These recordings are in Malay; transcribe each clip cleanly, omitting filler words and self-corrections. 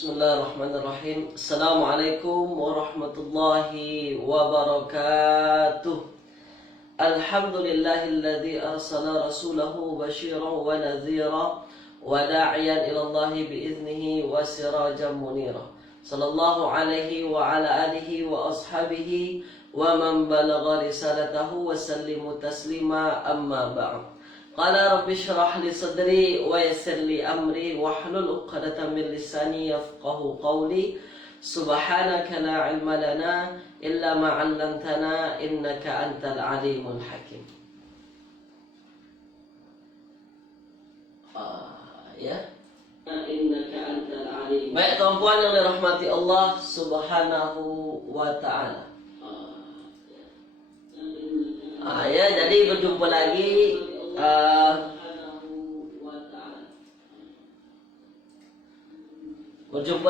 Bismillahirrahmanirrahim. Assalamualaikum warahmatullahi wabarakatuh. Alhamdulillahilladzi arsala rasulahu basyiran wa nadhira wa da'iyan ila Allahi biiznihi wa sirajan munira. Sallallahu alaihi wa ala alihi wa ashabihi wa man balagha risalatahu wa sallimu taslima amma ba'd. Qala rabbi shrah li sadri wa yassir li amri wahlul 'uqdatam min lisani yafqahu qawli. Subhanaka la 'ilma lana illa ma 'allamtana innaka antal alimul hakim. Innaka antal alim. Baik tuan-puan yang dirahmati Allah Subhanahu wa taala. Jadi berjumpa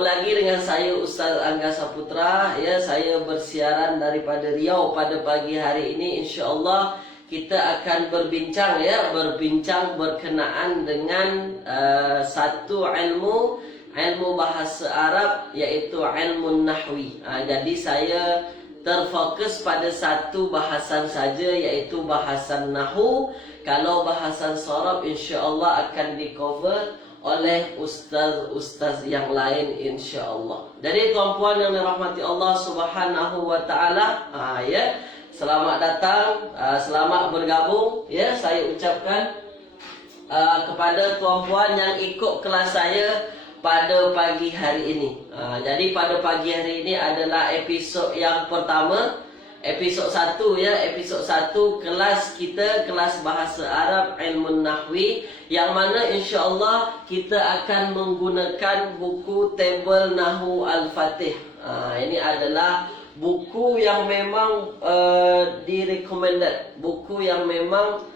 lagi dengan saya Ustaz Angga Saputra. Saya bersiaran daripada Riau pada pagi hari ini. InsyaAllah kita akan berbincang berkenaan dengan satu ilmu bahasa Arab, iaitu ilmu nahwi. Jadi saya terfokus pada satu bahasan saja, iaitu bahasan nahu. Kalau bahasan sorab insya-Allah akan di-cover oleh ustaz-ustaz yang lain insya-Allah. Jadi tuan-puan yang dirahmati Allah Subhanahu wa taala, selamat datang, selamat bergabung. Saya ucapkan kepada tuan-puan yang ikut kelas saya pada pagi hari ini. Jadi pada pagi hari ini adalah episod yang pertama, episod 1 episod 1 kelas kita, kelas bahasa Arab ilmu nahwi, yang mana insya-Allah kita akan menggunakan buku Table Nahu Al-Fatih. Ini adalah buku yang memang recommended, buku yang memang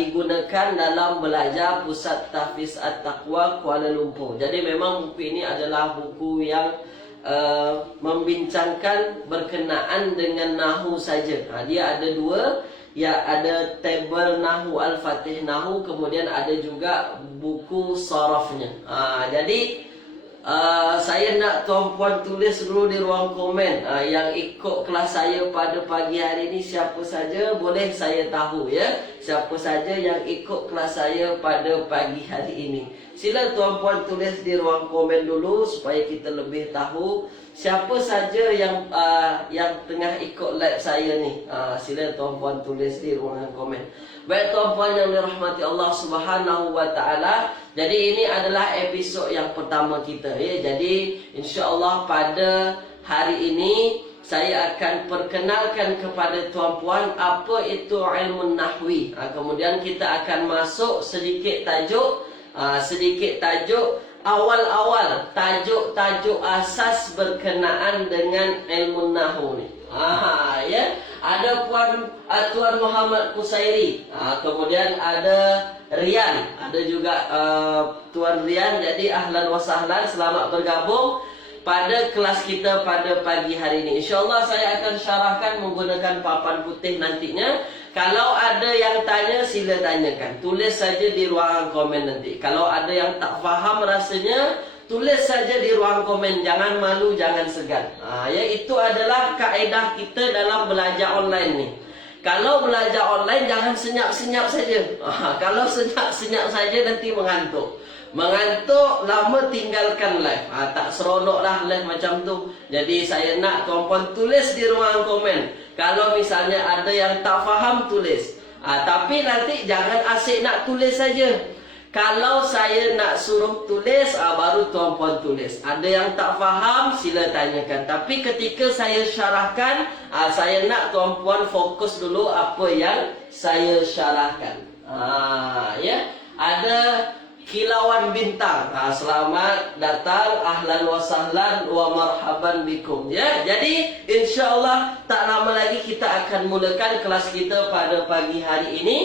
digunakan dalam belajar Pusat Tahfiz At-Taqwa Kuala Lumpur. Jadi memang buku ini adalah buku yang membincangkan berkenaan dengan nahu saja. Dia ada dua, ada Table Nahu Al-Fatih Nahu, kemudian ada juga buku sarafnya. Jadi saya nak tuan-puan tulis dulu di ruang komen yang ikut kelas saya pada pagi hari ini siapa saja, boleh saya tahu siapa saja yang ikut kelas saya pada pagi hari ini. Sila tuan-puan tulis di ruang komen dulu supaya kita lebih tahu siapa saja yang tengah ikut live saya ni. Sila tuan-puan tulis di ruangan komen. Baik tuan-puan yang dirahmati Allah Subhanahu wa taala, jadi ini adalah episod yang pertama kita Jadi insya-Allah pada hari ini saya akan perkenalkan kepada tuan-puan apa itu ilmu nahwi. Kemudian kita akan masuk sedikit tajuk awal-awal, tajuk-tajuk asas berkenaan dengan ilmu nahwu ni. Ada Tuan Muhammad Kusairi, kemudian ada Rian, ada juga Tuan Rian. Jadi ahlan wa sahlan, selamat bergabung pada kelas kita pada pagi hari ini. InsyaAllah saya akan syarahkan menggunakan papan putih nantinya. Kalau ada yang tanya, sila tanyakan. Tulis saja di ruangan komen nanti. Kalau ada yang tak faham rasanya, tulis saja di ruang komen. Jangan malu, jangan segan. Itu adalah kaedah kita dalam belajar online ni. Kalau belajar online, jangan senyap-senyap saja. Kalau senyap-senyap saja, nanti mengantuk. Mengantuk, lama tinggalkan live. Tak seronok lah live macam tu. Jadi saya nak tuan-puan tulis di ruangan komen. Kalau misalnya ada yang tak faham, tulis. Tapi nanti jangan asyik nak tulis saja. Kalau saya nak suruh tulis, baru tuan-puan tulis. Ada yang tak faham, sila tanyakan. Tapi ketika saya syarahkan, saya nak tuan-puan fokus dulu apa yang saya syarahkan. Ada Kilauan Bintang, selamat datang, ahlan wa sahlan wa marhaban bikum. Jadi insya-Allah tak lama lagi kita akan mulakan kelas kita pada pagi hari ini.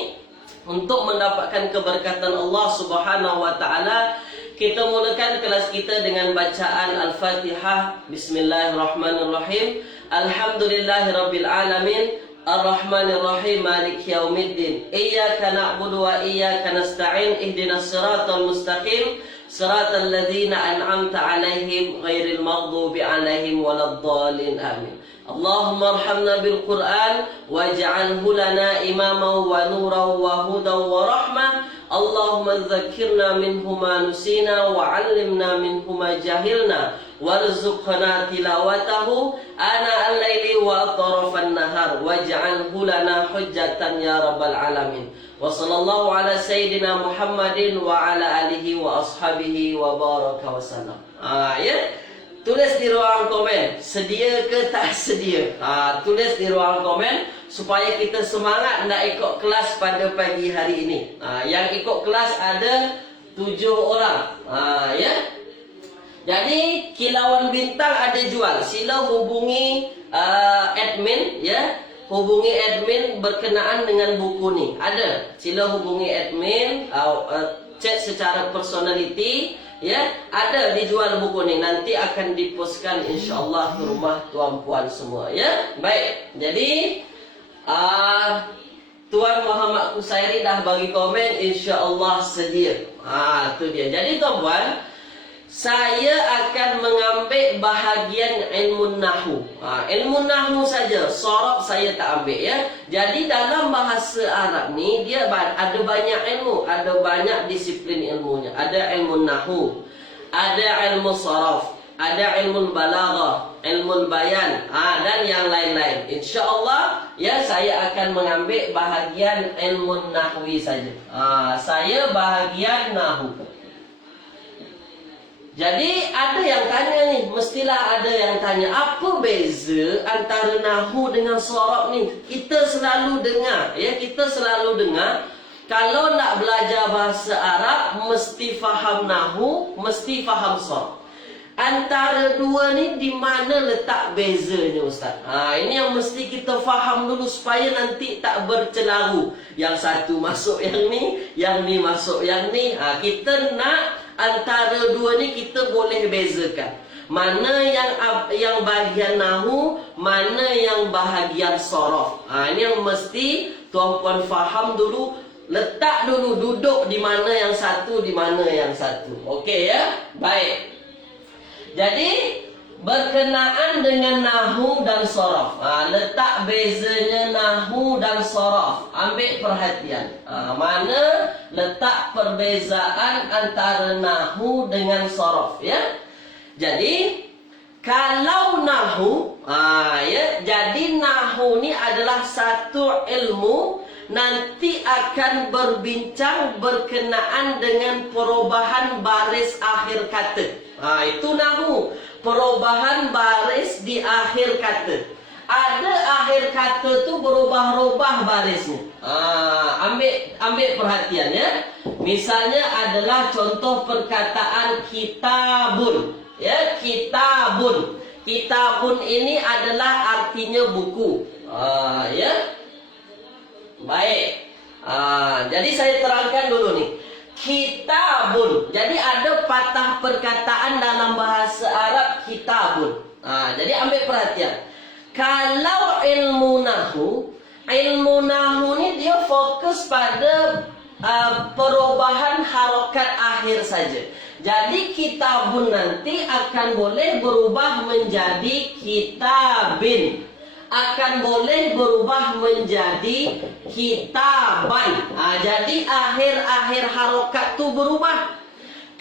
Untuk mendapatkan keberkatan Allah Subhanahu wa taala, kita mulakan kelas kita dengan bacaan Al-Fatihah. Bismillahirrahmanirrahim. Alhamdulillahirabbil alamin. Ar-Rahmanir-Rahim, Maliki Yaumiddin. Iyyaka na'budu wa iyyaka nasta'in. Ihdinas siratal mustaqim. siratal ladzina an'amta 'alaihim ghairil maghdubi 'alaihim waladdallin. Amin. Allahumma arhamna bil Qur'an waj'alhu lana imaman wa nuran wa hudan wa rahmah. Allahumma dzakkirna minhu ma nusina wa 'allimna minhu ma jahilna warzuqna tilawatahu ana al-laili wa atrafan nahar waj'alhu lana hujjatan ya rabbal alamin. Wa sallallahu ala sayyidina Muhammadin wa ala alihi wa ashabihi wa baraka wa sallam. Ya. Tulis di ruang komen, sedia ke tak sedia. Tulis di ruang komen supaya kita semangat nak ikut kelas pada pagi hari ini. Yang ikut kelas ada 7 orang. Ya. Jadi kilauan bintang ada jual. Sila hubungi admin, ya. Hubungi admin berkenaan dengan buku ni. Ada. Sila hubungi admin, chat secara personality. Ya, ada dijual buku ni, nanti akan dipostkan insyaallah ke rumah tuan-puan semua, ya. Baik. Jadi Tuan Muhammad Qusairi dah bagi komen insyaallah sedia. Tu dia. Jadi tuan-puan, saya akan mengambil bahagian ilmu nahwu. Ilmu nahwu saja, sharaf saya tak ambil, ya. Jadi dalam bahasa Arab ni dia ada banyak ilmu, ada banyak disiplin ilmunya. Ada ilmu nahwu, ada ilmu sharaf, ada ilmu balaghah, ilmu bayan, dan yang lain-lain. Insyaallah, ya, saya akan mengambil bahagian ilmu nahwi saja. Saya bahagian nahwu. Jadi ada yang tanya ni, mestilah ada yang tanya, apa beza antara nahwu dengan sharaf ni? Kita selalu dengar, ya, kita selalu dengar kalau nak belajar bahasa Arab mesti faham nahwu, mesti faham sharaf. Antara dua ni di mana letak bezanya, Ustaz? Ini yang mesti kita faham dulu supaya nanti tak bercelaru. Yang satu masuk yang ni masuk yang ni. Kita nak antara dua ni kita boleh bezakan. Mana yang bahagian nahwu, mana yang bahagian sharaf. Ini yang mesti tuan-puan faham dulu. Letak dulu, duduk di mana yang satu, di mana yang satu. Okey, ya? Baik. Jadi berkenaan dengan nahwu dan sharaf, letak bezanya nahwu dan sharaf. Ambil perhatian. Mana letak perbezaan antara nahwu dengan sharaf, ya. Jadi kalau nahwu, ya, jadi nahwu ni adalah satu ilmu nanti akan berbincang berkenaan dengan perubahan baris akhir kata. Itu nahwu, perubahan baris di akhir kata. Ada akhir kata tu berubah-ubah barisnya. Ambil perhatian, ya. Misalnya adalah contoh perkataan kitabun, ya, kitabun. Kitabun ini adalah artinya buku. Ya. Baik. Jadi saya terangkan dulu nih. Kitabun. Jadi ada patah perkataan dalam bahasa Arab kitabun. Jadi ambil perhatian. Kalau ilmu nahwu ni dia fokus pada perubahan harokat akhir saja. Jadi kitabun nanti akan boleh berubah menjadi kitabin, akan boleh berubah menjadi kitaban. Jadi akhir-akhir harokat tu berubah.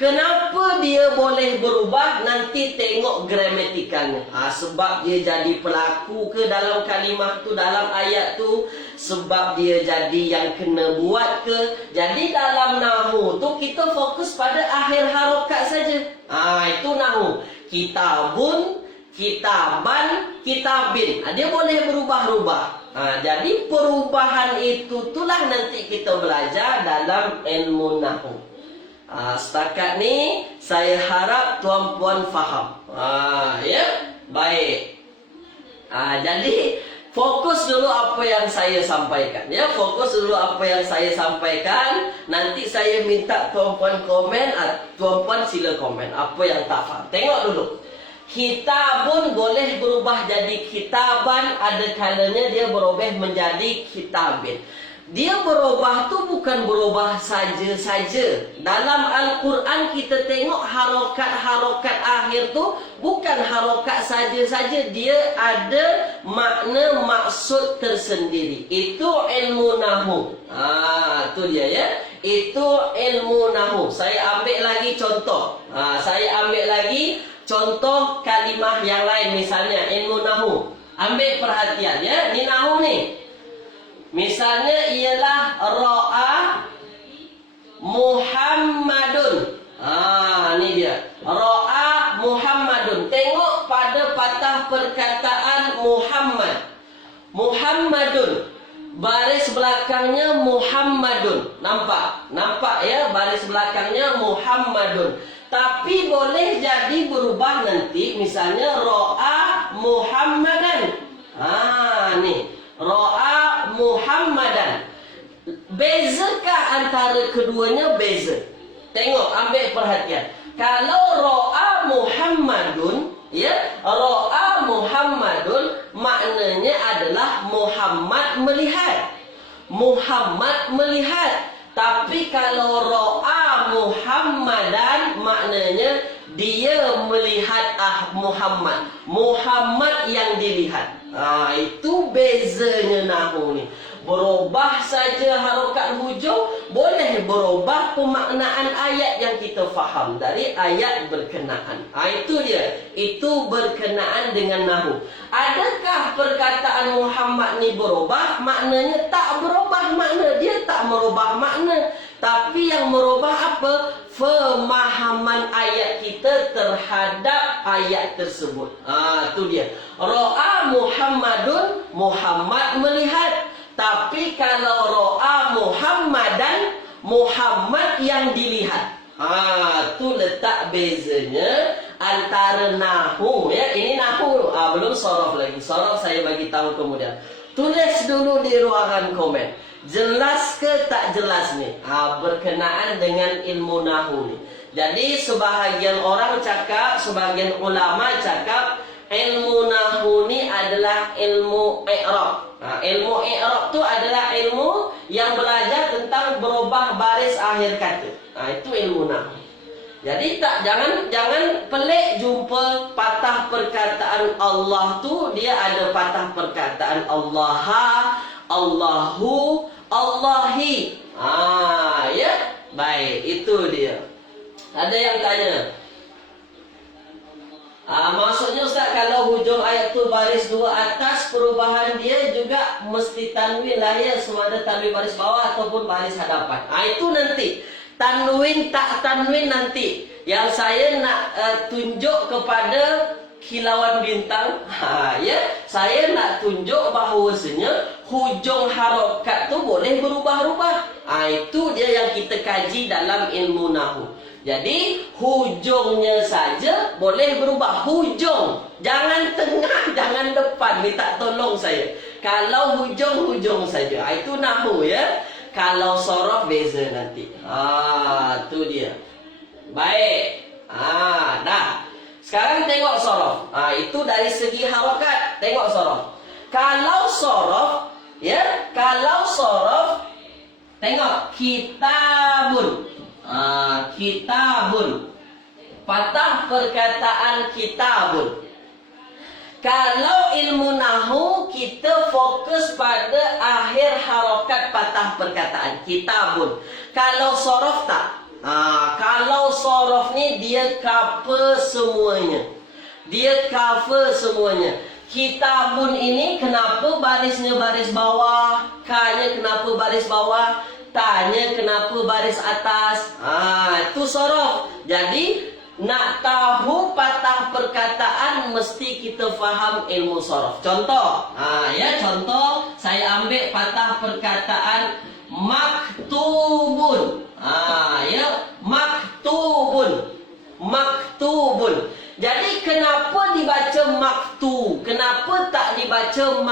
Kenapa dia boleh berubah? Nanti tengok gramatikalnya. Sebab dia jadi pelaku ke dalam kalimah tu, dalam ayat tu, sebab dia jadi yang kena buat ke. Jadi dalam nahwu tu kita fokus pada akhir harokat saja. Itu nahwu. Kitabun, kitaban, kitabin. Dia boleh berubah-ubah. Jadi perubahan itu itulah nanti kita belajar dalam ilmu nahwu. Setakat ni saya harap tuan-puan faham. Ya, baik. Jadi fokus dulu apa yang saya sampaikan. Ya, fokus dulu apa yang saya sampaikan. Nanti saya minta tuan-puan komen. Tuan-puan sila komen apa yang tak faham. Tengok dulu. Kitabun boleh berubah jadi kitaban, ada kalanya dia berubah menjadi kitabin. Dia berubah tu bukan berubah saja-saja. Dalam Al-Quran kita tengok harokat-harokat akhir tu bukan harokat saja-saja. Dia ada makna maksud tersendiri. Itu ilmu nahu. Tu dia ya. Itu ilmu nahu. Saya ambil lagi contoh. Saya ambil lagi contoh kalimah yang lain. Misalnya ilmu nahu. Ambil perhatian ya. Ni nahu ni. Misalnya ialah ra'a Muhammadun. Ni dia. Ra'a Muhammadun. Tengok pada patah perkataan Muhammad. Muhammadun. Baris belakangnya Muhammadun. Nampak? Nampak ya, baris belakangnya Muhammadun. Tapi boleh jadi berubah nanti. Misalnya ra'a Muhammadan. Ni. Ra'a Muhammadan. Bezakah antara keduanya? Beza. Tengok, ambil perhatian. Kalau ra'a Muhammadun, ya, ra'a Muhammadun maknanya adalah Muhammad melihat. Muhammad melihat. Tapi kalau ra'a Muhammadan maknanya dia melihat Muhammad. Muhammad yang dilihat. Itu bezanya nahu ni. Berubah saja harokat hujung, boleh berubah pemaknaan ayat yang kita faham dari ayat berkenaan. Itu dia. Itu berkenaan dengan nahu. Adakah perkataan Muhammad ni berubah? Maknanya tak berubah makna. Dia tak merubah makna. Tapi yang merubah apa? Pemahaman ayat kita terhadap ayat tersebut. Itu dia. Ra'a Muhammadun, Muhammad melihat. Tapi kalau ra'a Muhammadan, Muhammad yang dilihat. Itu letak bezanya antara nahu ya. Ini nahu. Belum sorof lagi. Sorof saya bagi tahu kemudian. Tulis dulu di ruangan komen. Jelas ke tak jelas ni? Berkenaan dengan ilmu nahu ni. Jadi sebahagian orang cakap, sebahagian ulama cakap ilmu nahu ni adalah ilmu i'rab. Ilmu i'rab tu adalah ilmu yang belajar tentang berubah baris akhir kata. Itu ilmu nahu. Jadi jangan pelik jumpa patah perkataan Allah tu dia ada patah perkataan Allah, Allahu, Allahi. Ya. Baik, itu dia. Ada yang tanya. Maksudnya Ustaz, kalau hujung ayat tu baris dua atas, perubahan dia juga mesti tanwin lah ya, sama ada tanwin baris bawah ataupun baris hadapan. Itu nanti. Tanwin tak tanwin nanti. Yang saya nak tunjuk kepada kilauan bintang, ya, saya nak tunjuk bahawasanya hujung harokat tu boleh berubah-ubah. Itu dia yang kita kaji dalam ilmu nahu. Jadi hujungnya saja boleh berubah. Hujung, jangan tengah, jangan depan. Minta tolong saya. Kalau hujung saja, itu nahu ya. Kalau sorof beza nanti. Itu dia. Baik. Dah. Sekarang tengok sorof. Itu dari segi harokat. Tengok sorof. Kalau sorof, ya, kalau sorof, tengok kitabun. Kitabun. Patah perkataan kitabun. Kalau ilmu nahu kita fokus pada akhir harokat patah perkataan kitabun. Kalau sorof tak. Kalau sorof ni dia cover semuanya. Dia cover semuanya. Kitabun ini kenapa barisnya baris bawah? K-nya kenapa baris bawah? Ta-nya kenapa baris atas? Itu sorof. Jadi nak tahu patah perkataan mesti kita faham ilmu sorof. Contoh, ya, contoh saya ambil patah perkataan maktubun. Ya, maktubun. Maktubun. Jadi kenapa dibaca maktu? Kenapa tak dibaca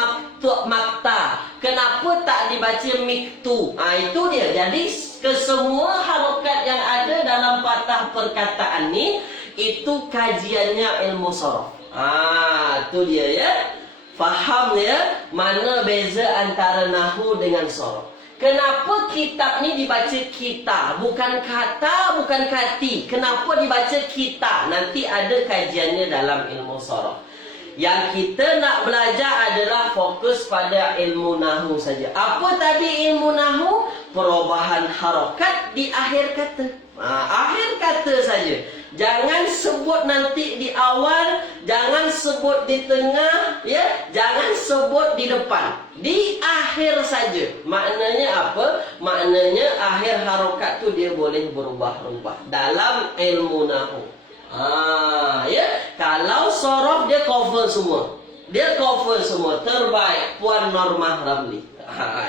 makta? Kenapa tak dibaca miktu? Itu dia. Jadi kesemua harokat yang ada dalam patah perkataan ni, itu kajiannya ilmu sorof. Itu dia ya. Faham ya? Mana beza antara nahu dengan sorof. Kenapa kitab ni dibaca kita, bukan kata, bukan kati? Kenapa dibaca kita? Nanti ada kajiannya dalam ilmu sorof. Yang kita nak belajar adalah fokus pada ilmu nahu saja. Apa tadi ilmu nahu? Perubahan harakat di akhir kata. Akhir kata saja. Jangan sebut nanti di awal, jangan sebut di tengah, ya, jangan sebut di depan. Di akhir saja. Maknanya apa? Maknanya akhir harakat tu dia boleh berubah-ubah dalam ilmu nahu. Ya, kalau sorof dia cover semua. Dia cover semua. Terbaik Puan Normah Ramli.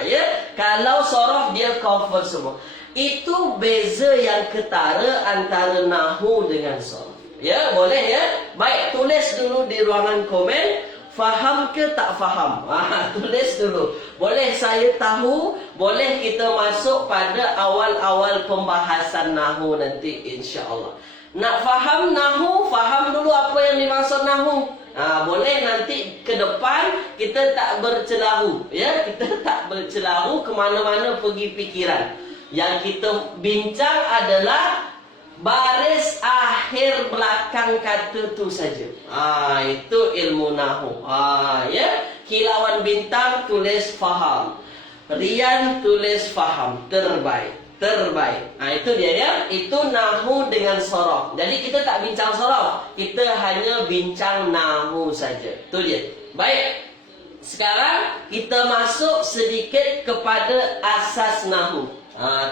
Ya, kalau sorof dia cover semua. Itu beza yang ketara antara nahu dengan sorof. Ya, boleh ya? Baik, tulis dulu di ruangan komen. Faham ke tak faham? Tulis dulu. Boleh saya tahu, boleh kita masuk pada awal-awal pembahasan nahu nanti insya-Allah. Nak faham nahu, faham dulu apa yang dimaksud nahu. Boleh nanti ke depan kita tak bercelahu, ya, kita tak bercelahu ke mana-mana pergi pikiran. Yang kita bincang adalah baris akhir belakang kata tu saja. Itu ilmu nahu. Ya, kilauan bintang tulis faham. Rian tulis faham. Terbaik. Terbaik. Itu dia ya. Itu nahu dengan sorof. Jadi kita tak bincang sorof, kita hanya bincang nahu saja. Itu dia. Baik. Sekarang kita masuk sedikit kepada asas nahu.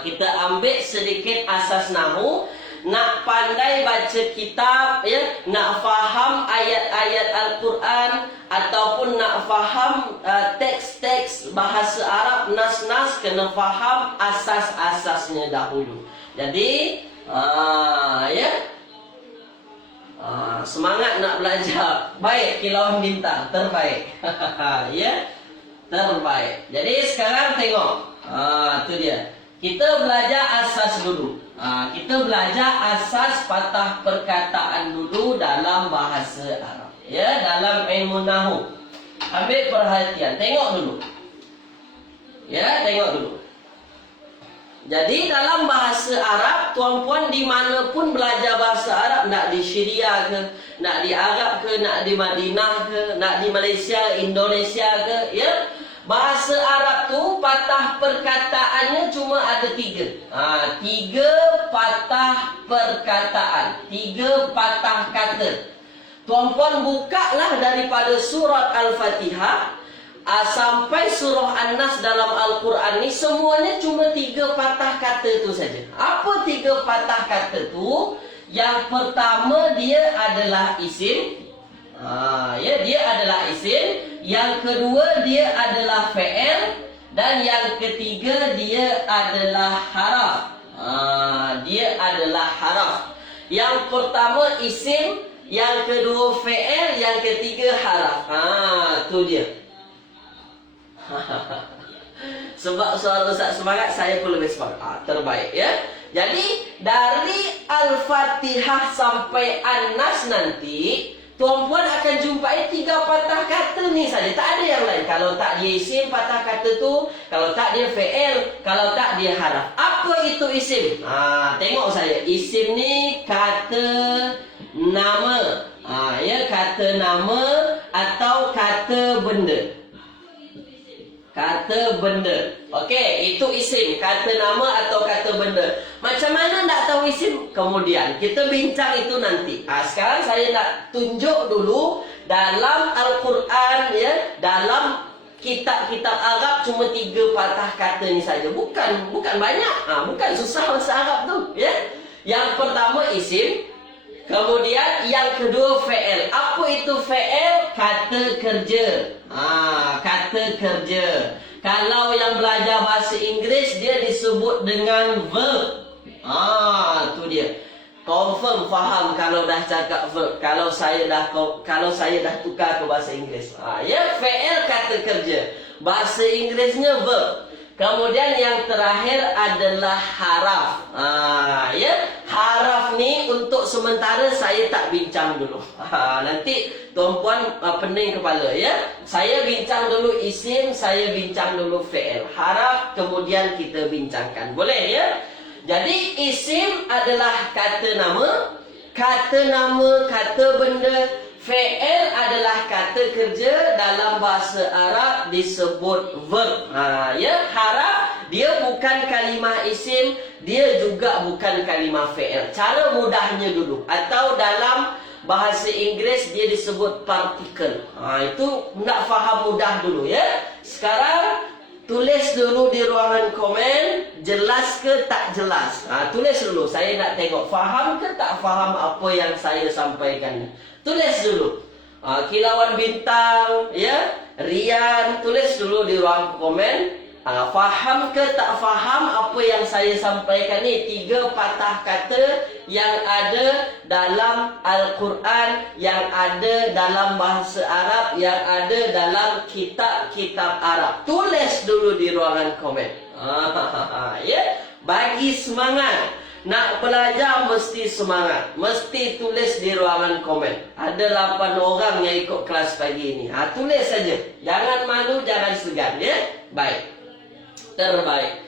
Kita ambil sedikit asas nahu. Nak pandai baca kitab, ya, nak faham ayat-ayat Al-Quran ataupun nak faham teks-teks bahasa Arab, nas-nas, kena faham asas-asasnya dahulu. Jadi, ya, semangat nak belajar. Baik, kilauan bintang, terbaik. Ya, terbaik. Jadi sekarang tengok, tu dia. Kita belajar asas dulu. Kita belajar asas patah perkataan dulu dalam bahasa Arab. Ya, dalam ilmu nahu. Ambil perhatian, tengok dulu. Ya, tengok dulu. Jadi dalam bahasa Arab, tuan-puan dimanapun belajar bahasa Arab, nak di Syria ke, nak di Arab ke, nak di Madinah ke, nak di Malaysia, Indonesia ke, ya, bahasa Arab tu patah perkataannya cuma ada 3. 3 patah perkataan, 3 patah kata. Tuan-puan bukalah daripada surat Al-Fatihah sampai surah An-Nas dalam Al-Quran ni, semuanya cuma 3 patah kata tu saja. Apa 3 patah kata tu? Yang pertama dia adalah isim. Ya, dia adalah isim. Yang kedua dia adalah fi'il. Dan yang ketiga dia adalah haraf. Dia adalah haraf. Yang pertama isim, yang kedua fi'il, yang ketiga haraf. Tu dia. Sebab suara Ustaz semangat, saya pun lebih semangat. Terbaik ya. Jadi dari Al-Fatihah sampai An-Nas nanti, tuan-puan akan jumpai 3 patah kata ni saja. Tak ada yang lain. Kalau tak dia isim, patah kata tu. Kalau tak dia fi'il, kalau tak dia haraf. Apa itu isim? Tengok saya. Isim ni kata nama. Ya, kata nama atau kata benda. Kata benda. Okey, itu isim. Kata nama atau kata benda. Macam mana nak tahu isim? Kemudian kita bincang itu nanti. Sekarang saya nak tunjuk dulu dalam Al-Quran, ya, dalam kitab-kitab Arab cuma 3 patah kata ni saja. Bukan banyak. Bukan susah bahasa Arab tu, ya. Yang pertama isim. Kemudian yang kedua fi'il. Apa itu fi'il? Kata kerja. Kata kerja. Kalau yang belajar bahasa Inggeris dia disebut dengan verb. Tu dia. Confirm faham kalau dah cakap verb. Kalau saya dah tukar ke bahasa Inggeris. Ya, fi'il kata kerja. Bahasa Inggerisnya verb. Kemudian yang terakhir adalah haraf. Ya, Haraf ni untuk sementara saya tak bincang dulu. Nanti tuan-puan pening kepala ya. Saya bincang dulu isim, saya bincang dulu fi'il. Haraf kemudian kita bincangkan. Boleh ya? Jadi isim adalah kata nama, kata benda. Fi'il adalah kata kerja, dalam bahasa Arab disebut verb. Ya, haraf dia bukan kalimah isim, dia juga bukan kalimah fi'il. Cara mudahnya dulu, atau dalam bahasa Inggeris dia disebut particle. Itu nak faham mudah dulu ya. Sekarang tulis dulu di ruangan komen, jelas ke tak jelas. Tulis dulu, saya nak tengok faham ke tak faham apa yang saya sampaikan. Tulis dulu. Kilauan bintang, ya, Rian, tulis dulu di ruang komen. Faham ke tak faham apa yang saya sampaikan ni? 3 patah kata yang ada dalam Al-Quran, yang ada dalam bahasa Arab, yang ada dalam kitab-kitab Arab. Tulis dulu di ruangan komen. Ya, bagi semangat. Nak belajar mesti semangat. Mesti tulis di ruangan komen. Ada 8 orang yang ikut kelas pagi ini. Tulis saja. Jangan malu, jangan segan ya. Baik. Terbaik.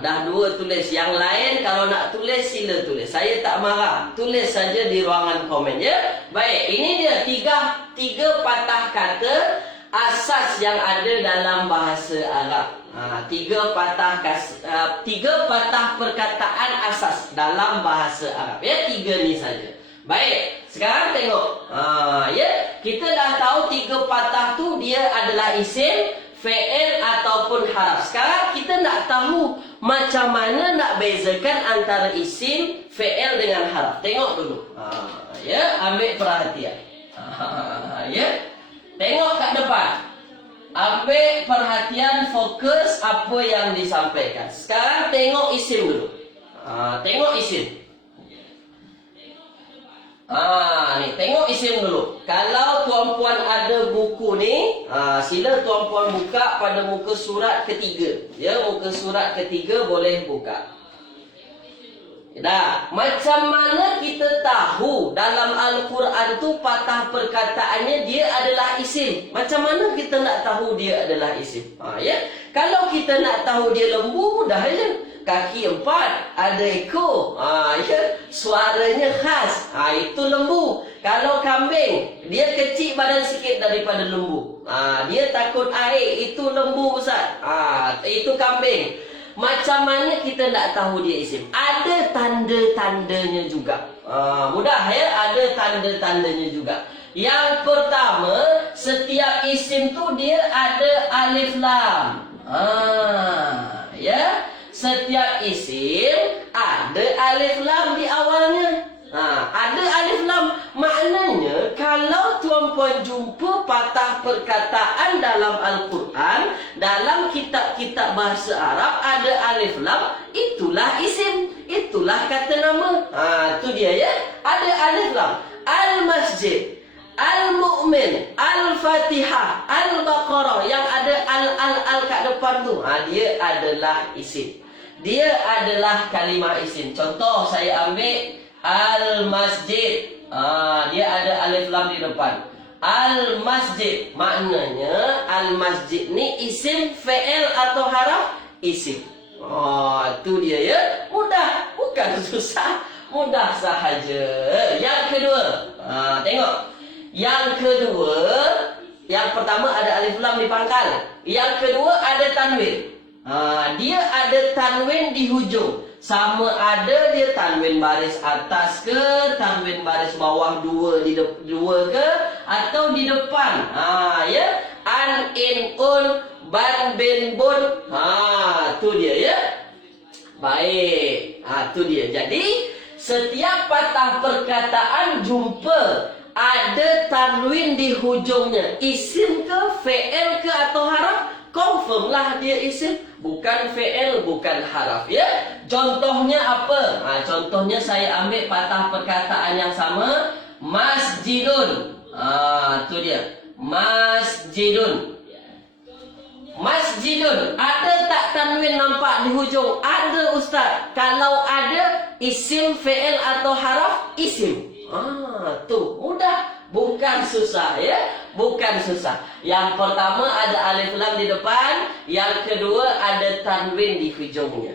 Dah 2 tulis. Yang lain kalau nak tulis sila tulis. Saya tak marah. Tulis saja di ruangan komen ya. Baik, ini dia 3 patah kata asas yang ada dalam bahasa Arab. 3 patah perkataan asas dalam bahasa Arab ya. 3 ni saja. Baik, sekarang tengok. Ya, kita dah tahu 3 patah tu dia adalah isim, fi'il ataupun haraf. Sekarang kita nak tahu macam mana nak bezakan antara isim, fi'il dengan haraf. Tengok dulu. Ya, ambil perhatian. Ya, tengok kat depan. Ambil perhatian, fokus apa yang disampaikan. Sekarang tengok isim dulu. Tengok isim. Ni tengok isim dulu. Kalau tuan-puan ada buku ni, sila tuan-puan buka pada muka surat ketiga. Ya, muka surat ketiga boleh buka. Dah, macam mana kita tahu dalam Al-Quran tu patah perkataannya dia adalah isim? Macam mana kita nak tahu dia adalah isim? Ya, kalau kita nak tahu dia lembu, mudah aja. Kaki 4, ada ekor. Ya, suaranya khas. Itu lembu. Kalau kambing, dia kecil badan sikit daripada lembu. Dia takut air, itu lembu besar. Itu kambing. Macam mana kita nak tahu dia isim? Ada tanda-tandanya juga. Mudah ya, ada tanda-tandanya juga. Yang pertama, setiap isim tu dia ada alif lam. Ya, setiap isim ada alif lam di awalnya. Ada alif lam. Maknanya kalau tuan-puan jumpa patah perkataan dalam Al-Quran, dalam kitab-kitab bahasa Arab ada alif lam, itulah isim, itulah kata nama. Itu dia ya. Ada alif lam. Al-Masjid, Al-Mu'min, Al-Fatihah, Al-Baqarah, yang ada al kat depan tu, dia adalah isim. Dia adalah kalimah isim. Contoh saya ambil Al-Masjid. Dia ada alif lam di depan. Al-Masjid. Maknanya Al-Masjid ni isim, fi'il atau haraf? Isim. Itu dia ya. Mudah. Bukan susah. Mudah sahaja. Yang kedua. Tengok. Yang kedua. Yang pertama ada alif lam di pangkal. Yang kedua ada tanwin. Dia ada tanwin di hujung. Sama ada dia tanwin baris atas ke, tanwin baris bawah dua ke, atau di depan. Ya, an, in, un, ban, bin, bun. Tu dia ya. Baik. Tu dia. Jadi setiap patah perkataan jumpa ada tanwin di hujungnya. Isim ke, fi'il ke atau haraf? Confirm lah dia isim, bukan fi'il, bukan haraf ya. Contohnya apa? Contohnya saya ambil patah perkataan yang sama, masjidun. Tu dia, masjidun. Masjidun. Ada tak tanwin nampak di hujung? Ada Ustaz. Kalau ada, isim, fi'il atau haraf? Isim. Tu mudah. Bukan susah ya. Bukan susah. Yang pertama ada alif lam di depan. Yang kedua ada tanwin di hujungnya.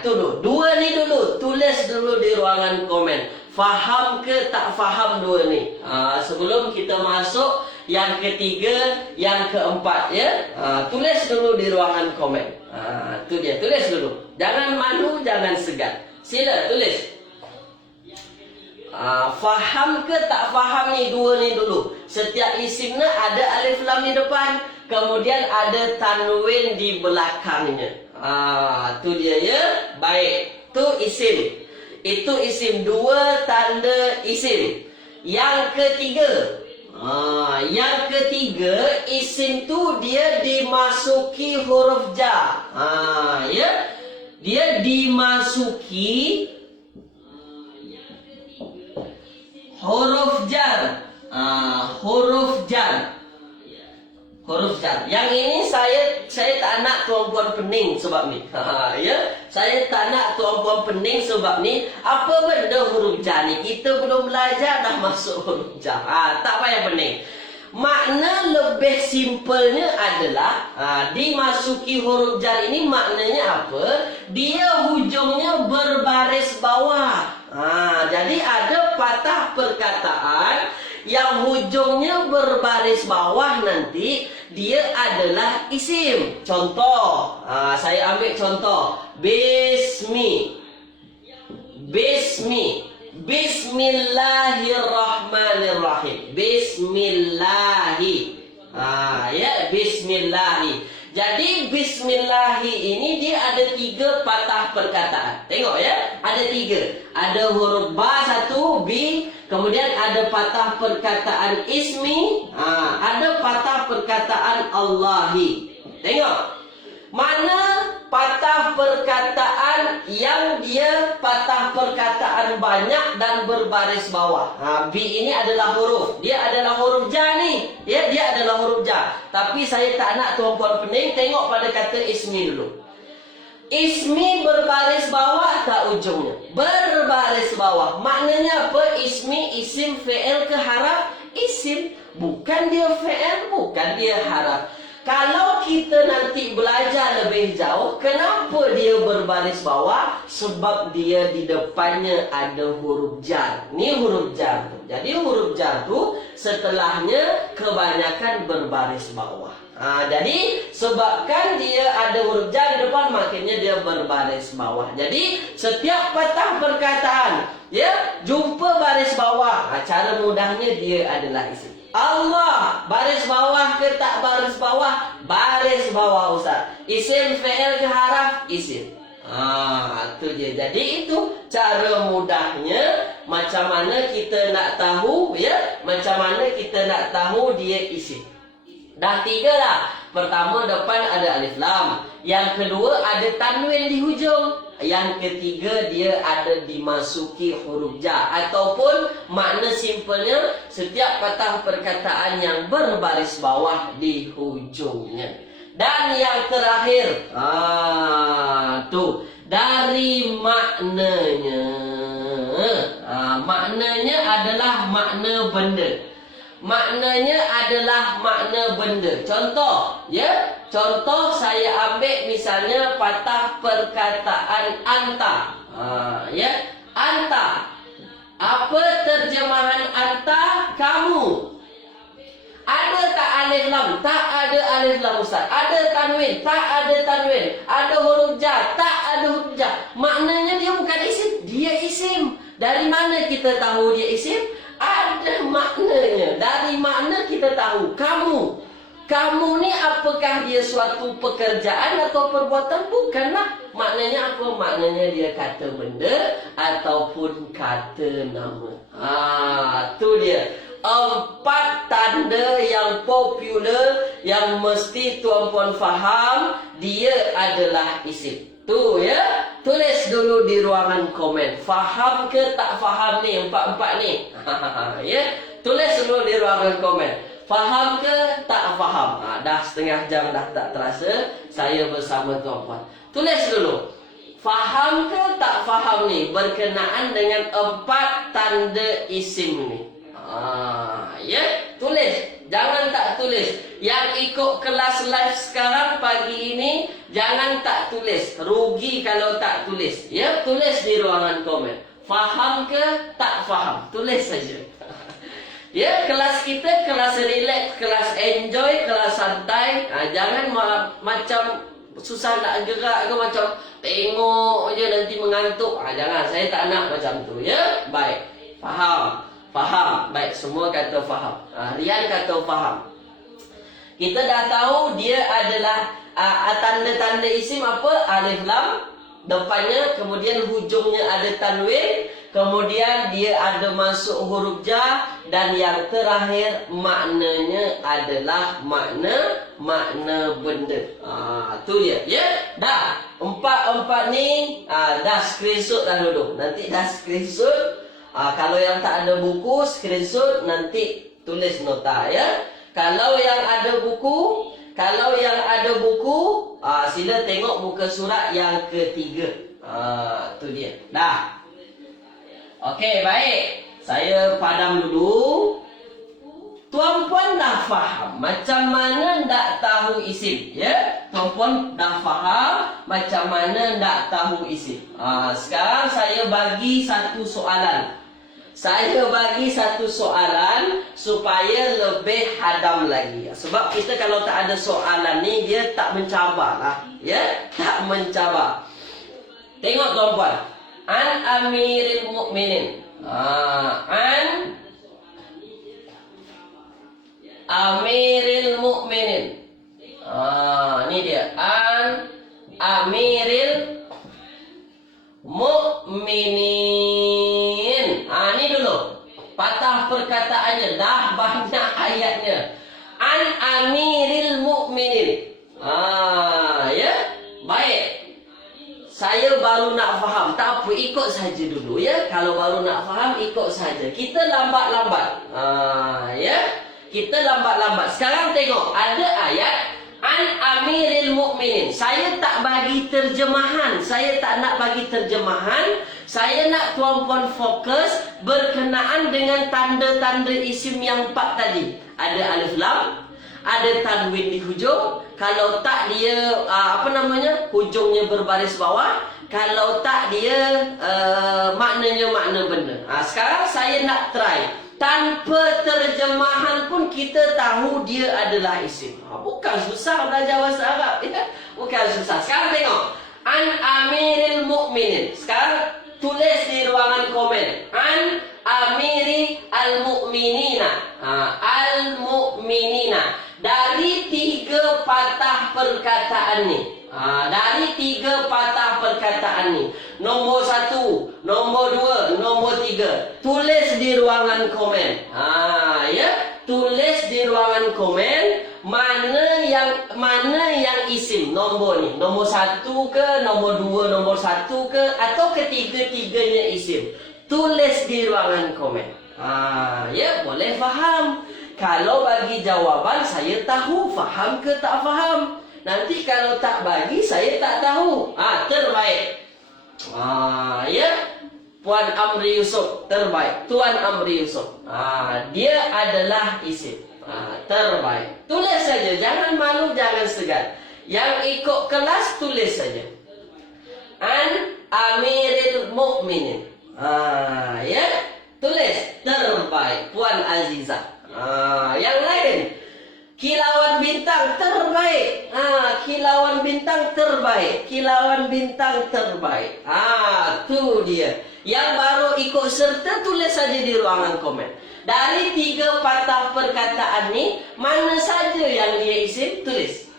Itu dulu. Dua ni dulu. Tulis dulu di ruangan komen. Faham ke tak faham dua ni? Sebelum kita masuk yang ketiga, yang keempat ya. Tulis dulu di ruangan komen. Tu dia, tulis dulu. Jangan malu, jangan segan. Sila tulis. Faham ke tak faham ni dua ni dulu. Setiap isimnya ada alif lam di depan, kemudian ada tanwin di belakangnya. Tu dia ya. Baik. Tu isim. Itu isim, dua tanda isim. Yang ketiga, isim tu dia dimasuki huruf jar. Ya, dia dimasuki huruf jar. Huruf jar. Huruf jar. Yang ini saya tak nak tuan-puan pening sebab ni. Ya, saya tak nak tuan-puan pening sebab ni. Apa benda huruf jar ni? Kita belum belajar dah masuk huruf jar. Tak payah pening. Makna lebih simpelnya adalah dimasuki huruf jar ini maknanya apa? Dia hujungnya berbaris bawah. Jadi ada patah perkataan yang hujungnya berbaris bawah nanti dia adalah isim. Contoh, saya ambil contoh. Bismillahirrahmanirrahim. Bismillahi. Bismillahi. Jadi bismillahi ini dia ada tiga patah perkataan. Tengok ya, ada tiga. Ada huruf ba satu, bi, kemudian ada patah perkataan ismi, ada patah perkataan Allahi. Tengok. Mana patah perkataan yang dia patah perkataan banyak dan berbaris bawah. Bi ini adalah huruf. Dia adalah huruf jar ni. Ya, dia adalah huruf jar. Tapi saya tak nak tuan-puan pening. Tengok pada kata ismi dulu. Ismi berbaris bawah tak ujungnya? Berbaris bawah. Maknanya apa? Ismi, isim, fi'il ke haraf? Isim. Bukan dia fi'il, bukan dia haraf. Kalau kita nanti belajar lebih jauh, kenapa dia berbaris bawah? Sebab dia di depannya ada huruf jar. Ni huruf jar tu. Jadi huruf jar tu setelahnya kebanyakan berbaris bawah. Jadi sebabkan dia ada huruf jar di depan, makanya dia berbaris bawah. Jadi setiap patah perkataan, ya, jumpa baris bawah. Cara mudahnya dia adalah isim. Allah, baris bawah ke tak baris bawah? Baris bawah Ustaz. Isim, fi'il ke haraf? Isim. Itu dia. Jadi itu cara mudahnya. Macam mana kita nak tahu, ya? Macam mana kita nak tahu dia isim. Dah tiga dah. Pertama depan ada alif lam. Yang kedua ada tanwin di hujung. Yang ketiga dia ada dimasuki huruf jar. Ataupun makna simpelnya setiap patah perkataan yang berbaris bawah di hujungnya. Dan yang terakhir, dari maknanya. Maknanya adalah makna benda. Maknanya adalah makna benda. Contoh, ya. Contoh saya ambil misalnya patah perkataan anta. Ya. Anta. Apa terjemahan anta? Kamu. Ada tak alif lam? Tak ada alif lam Ustaz. Ada tanwin? Tak ada tanwin. Ada huruf jar? Tak ada huruf jar. Maknanya dia bukan isim. Dia isim. Dari mana kita tahu dia isim? Ada maknanya. Dari makna kita tahu. Kamu. Kamu ni apakah dia suatu pekerjaan atau perbuatan? Bukanlah. Maknanya apa? Maknanya dia kata benda ataupun kata nama. Tu dia. 4 tanda yang popular yang mesti tuan-puan faham. Dia adalah isim. Tu ya. Tulis dulu di ruangan komen. Faham ke tak faham ni 4-4 ni? Ya. Tulis dulu di ruangan komen. Faham ke tak faham? Dah setengah jam dah tak terasa saya bersama tuan-puan. Tulis dulu. Faham ke tak faham ni berkenaan dengan 4 tanda isim ni. Ya, tulis. Jangan tak tulis. Yang ikut kelas live sekarang pagi ini jangan tak tulis. Rugi kalau tak tulis. Ya, tulis di ruangan komen. Faham ke tak faham? Tulis saja. Ya, kelas kita kelas relax, kelas enjoy, kelas santai. Jangan macam susah nak gerak ke, macam tengok je nanti mengantuk. Jangan, saya tak nak macam tu. Ya, baik. Faham. Faham. Baik, semua kata faham. Rian kata faham. Kita dah tahu dia adalah tanda-tanda isim apa? Alif lam depannya, kemudian hujungnya ada tanwin, kemudian dia ada masuk huruf jar, dan yang terakhir maknanya adalah makna benda. Tu dia. Ya, dah. Empat ni dah screenshot dah dulu. Nanti dah screenshot. Kalau yang tak ada buku, screenshot, nanti tulis nota ya. Kalau yang ada buku, sila tengok muka surat yang ketiga. Tu dia. Dah. Okey, baik. Saya padam dulu. Tuan-puan dah faham macam mana nak tahu isim, ya? Tuan-puan dah faham macam mana nak tahu isim. Sekarang saya bagi satu soalan. Supaya lebih hadam lagi. Sebab kita kalau tak ada soalan ni, dia tak mencabar lah. Ya, tak mencabar. Tengok tuan-puan. An amiril mu'minin. An amiril mu'minin. Ni dia. An amiril mu'minin. Ni dulu. Patah perkataannya. Dah banyak ayatnya. An amiril mu'minin. Ya. Baik. Saya baru nak faham. Tak apa, ikut saja dulu ya. Kalau baru nak faham, ikut saja. Kita lambat-lambat. Ya. Kita lambat-lambat. Sekarang tengok. Ada ayat An amiril mu'minin. Saya tak bagi terjemahan. Saya tak nak bagi terjemahan. Saya nak tuan-puan fokus berkenaan dengan tanda-tanda isim yang 4 tadi. Ada alif lam, ada tanwin di hujung. Kalau tak dia hujungnya berbaris bawah. Kalau tak dia maknanya makna benda. Sekarang saya nak try. Tanpa terjemahan pun kita tahu dia adalah isim. Bukan susah belajar bahasa Arab ya? Bukan susah. Sekarang tengok. An amiril mu'minin. Sekarang tulis di ruangan komen. An amiri al-mu'minina. Al-mu'minina. Dari 3 patah perkataan ni. Dari 3 patah perkataan ni. Nombor 1, nombor 2, nombor 3. Tulis di ruangan komen. Ya, tulis di ruangan komen mana yang isim nombor ni. Nombor 1 ke, nombor 2, nombor 1 ke, atau ketiga-tiganya isim. Tulis di ruangan komen. Ya, boleh faham. Kalau bagi jawapan saya tahu faham ke tak faham. Nanti kalau tak bagi saya tak tahu. Terbaik. Ya. Puan Amri Yusuf terbaik. Tuan Amri Yusuf. Dia adalah isim. Terbaik. Tulis saja, jangan malu, jangan segan. Yang ikut kelas tulis saja. An amiril mu'minin. Ya. Tulis terbaik. Puan Azizah. Yang lain. Kilauan bintang terbaik. Kilauan bintang terbaik. Kilauan bintang terbaik. Tu dia. Yang baru ikut serta tulis saja di ruangan komen. Dari 3 patah perkataan ni, mana saja yang dia isim, tulis.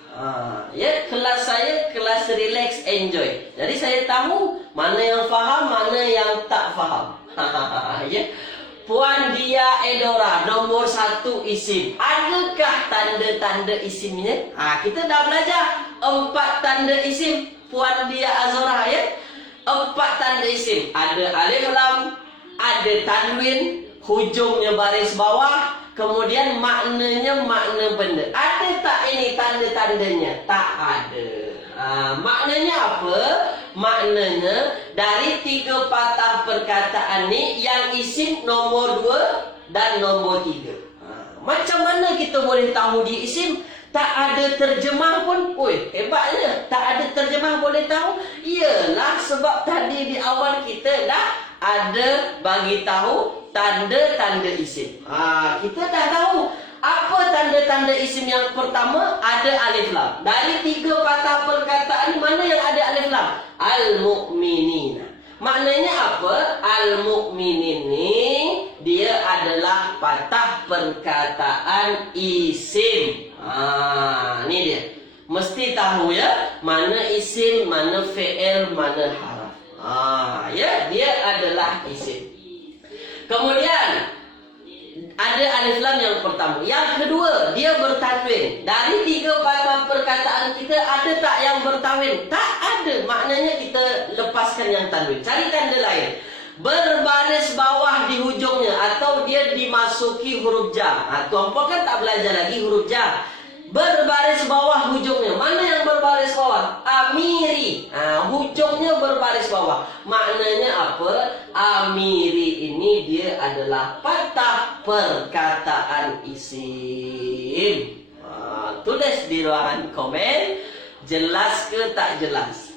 Ya, kelas saya kelas relax enjoy. Jadi saya tahu mana yang faham, mana yang tak faham. Ya. Puan Dia Edora, nombor 1 isim. Adakah tanda-tanda isimnya? Kita dah belajar 4 tanda isim. Puan Dia Azora ya. 4 tanda isim. Ada alif lam, ada tanwin, hujungnya baris bawah, kemudian maknanya makna benda. Ada tak ini tanda-tandanya? Tak ada. Maknanya apa? Maknanya dari 3 patah perkataan ni yang isim nombor 2 dan nombor 3. Macam mana kita boleh tahu dia isim? Tak ada terjemah pun. Hebatnya. Tak ada terjemah boleh tahu. Iyalah sebab tadi di awal kita dah ada bagi tahu tanda-tanda isim. Kita dah tahu. Apa tanda-tanda isim yang pertama? Ada alif lam. Dari 3 patah perkataan mana yang ada alif lam? Al-mu'minina. Maknanya apa? Al-mu'minin ni dia adalah patah perkataan isim. Ni dia. Mesti tahu ya, mana isim, mana fi'il, mana haraf. Ya, dia adalah isim. Kemudian ada alif lam yang pertama. Yang kedua, dia bertanwin. Dari 3 patah perkataan kita, ada tak yang bertanwin? Tak ada. Maknanya kita lepaskan yang tanwin. Cari tanda lain. Berbaris bawah di hujungnya, atau dia dimasuki huruf jar. Tuan-puan kan tak belajar lagi huruf jar. Berbaris bawah hujungnya. Mana yang berbaris bawah? Amiri. Hujungnya berbaris bawah. Maknanya apa? Amiri ini dia adalah patah perkataan isim. Tulis di ruangan komen. Jelas ke tak jelas?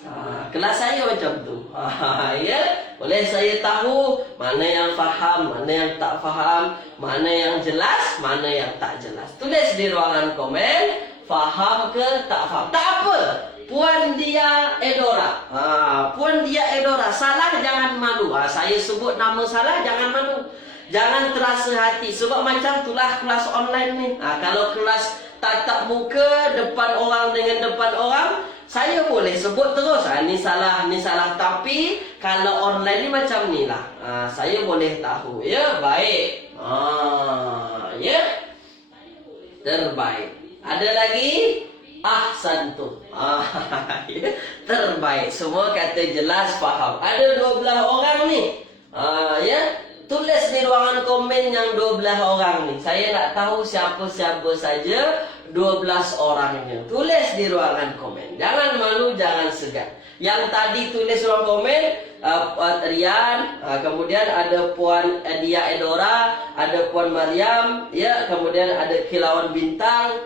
Kelas saya macam tu. Ya, boleh saya tahu mana yang faham, mana yang tak faham, mana yang jelas, mana yang tak jelas. Tulis di ruangan komen, faham ke tak faham. Tak apa. Puan Dia Edora. Puan Dia Edora, salah jangan malu. Saya sebut nama salah jangan malu. Jangan terasa hati. Sebab macam itulah kelas online ni. Kalau kelas tatap muka depan orang dengan depan orang, saya boleh sebut terus. Ni salah, ni salah. Tapi kalau online ni macam ni lah. Saya boleh tahu. Ya, baik. Ya, terbaik. Ada lagi? Ahsantum. Ya, terbaik. Semua kata jelas, faham. Ada 12 orang ni. Ya, tulis di ruangan komen yang 12 orang ni. Saya nak tahu siapa-siapa saja 12 orangnya. Tulis di ruangan komen. Jangan malu, jangan segan. Yang tadi tulis ruang komen, Rian, kemudian ada Puan Dia Edora, ada Puan Mariam, ya, kemudian ada Kilauan Bintang.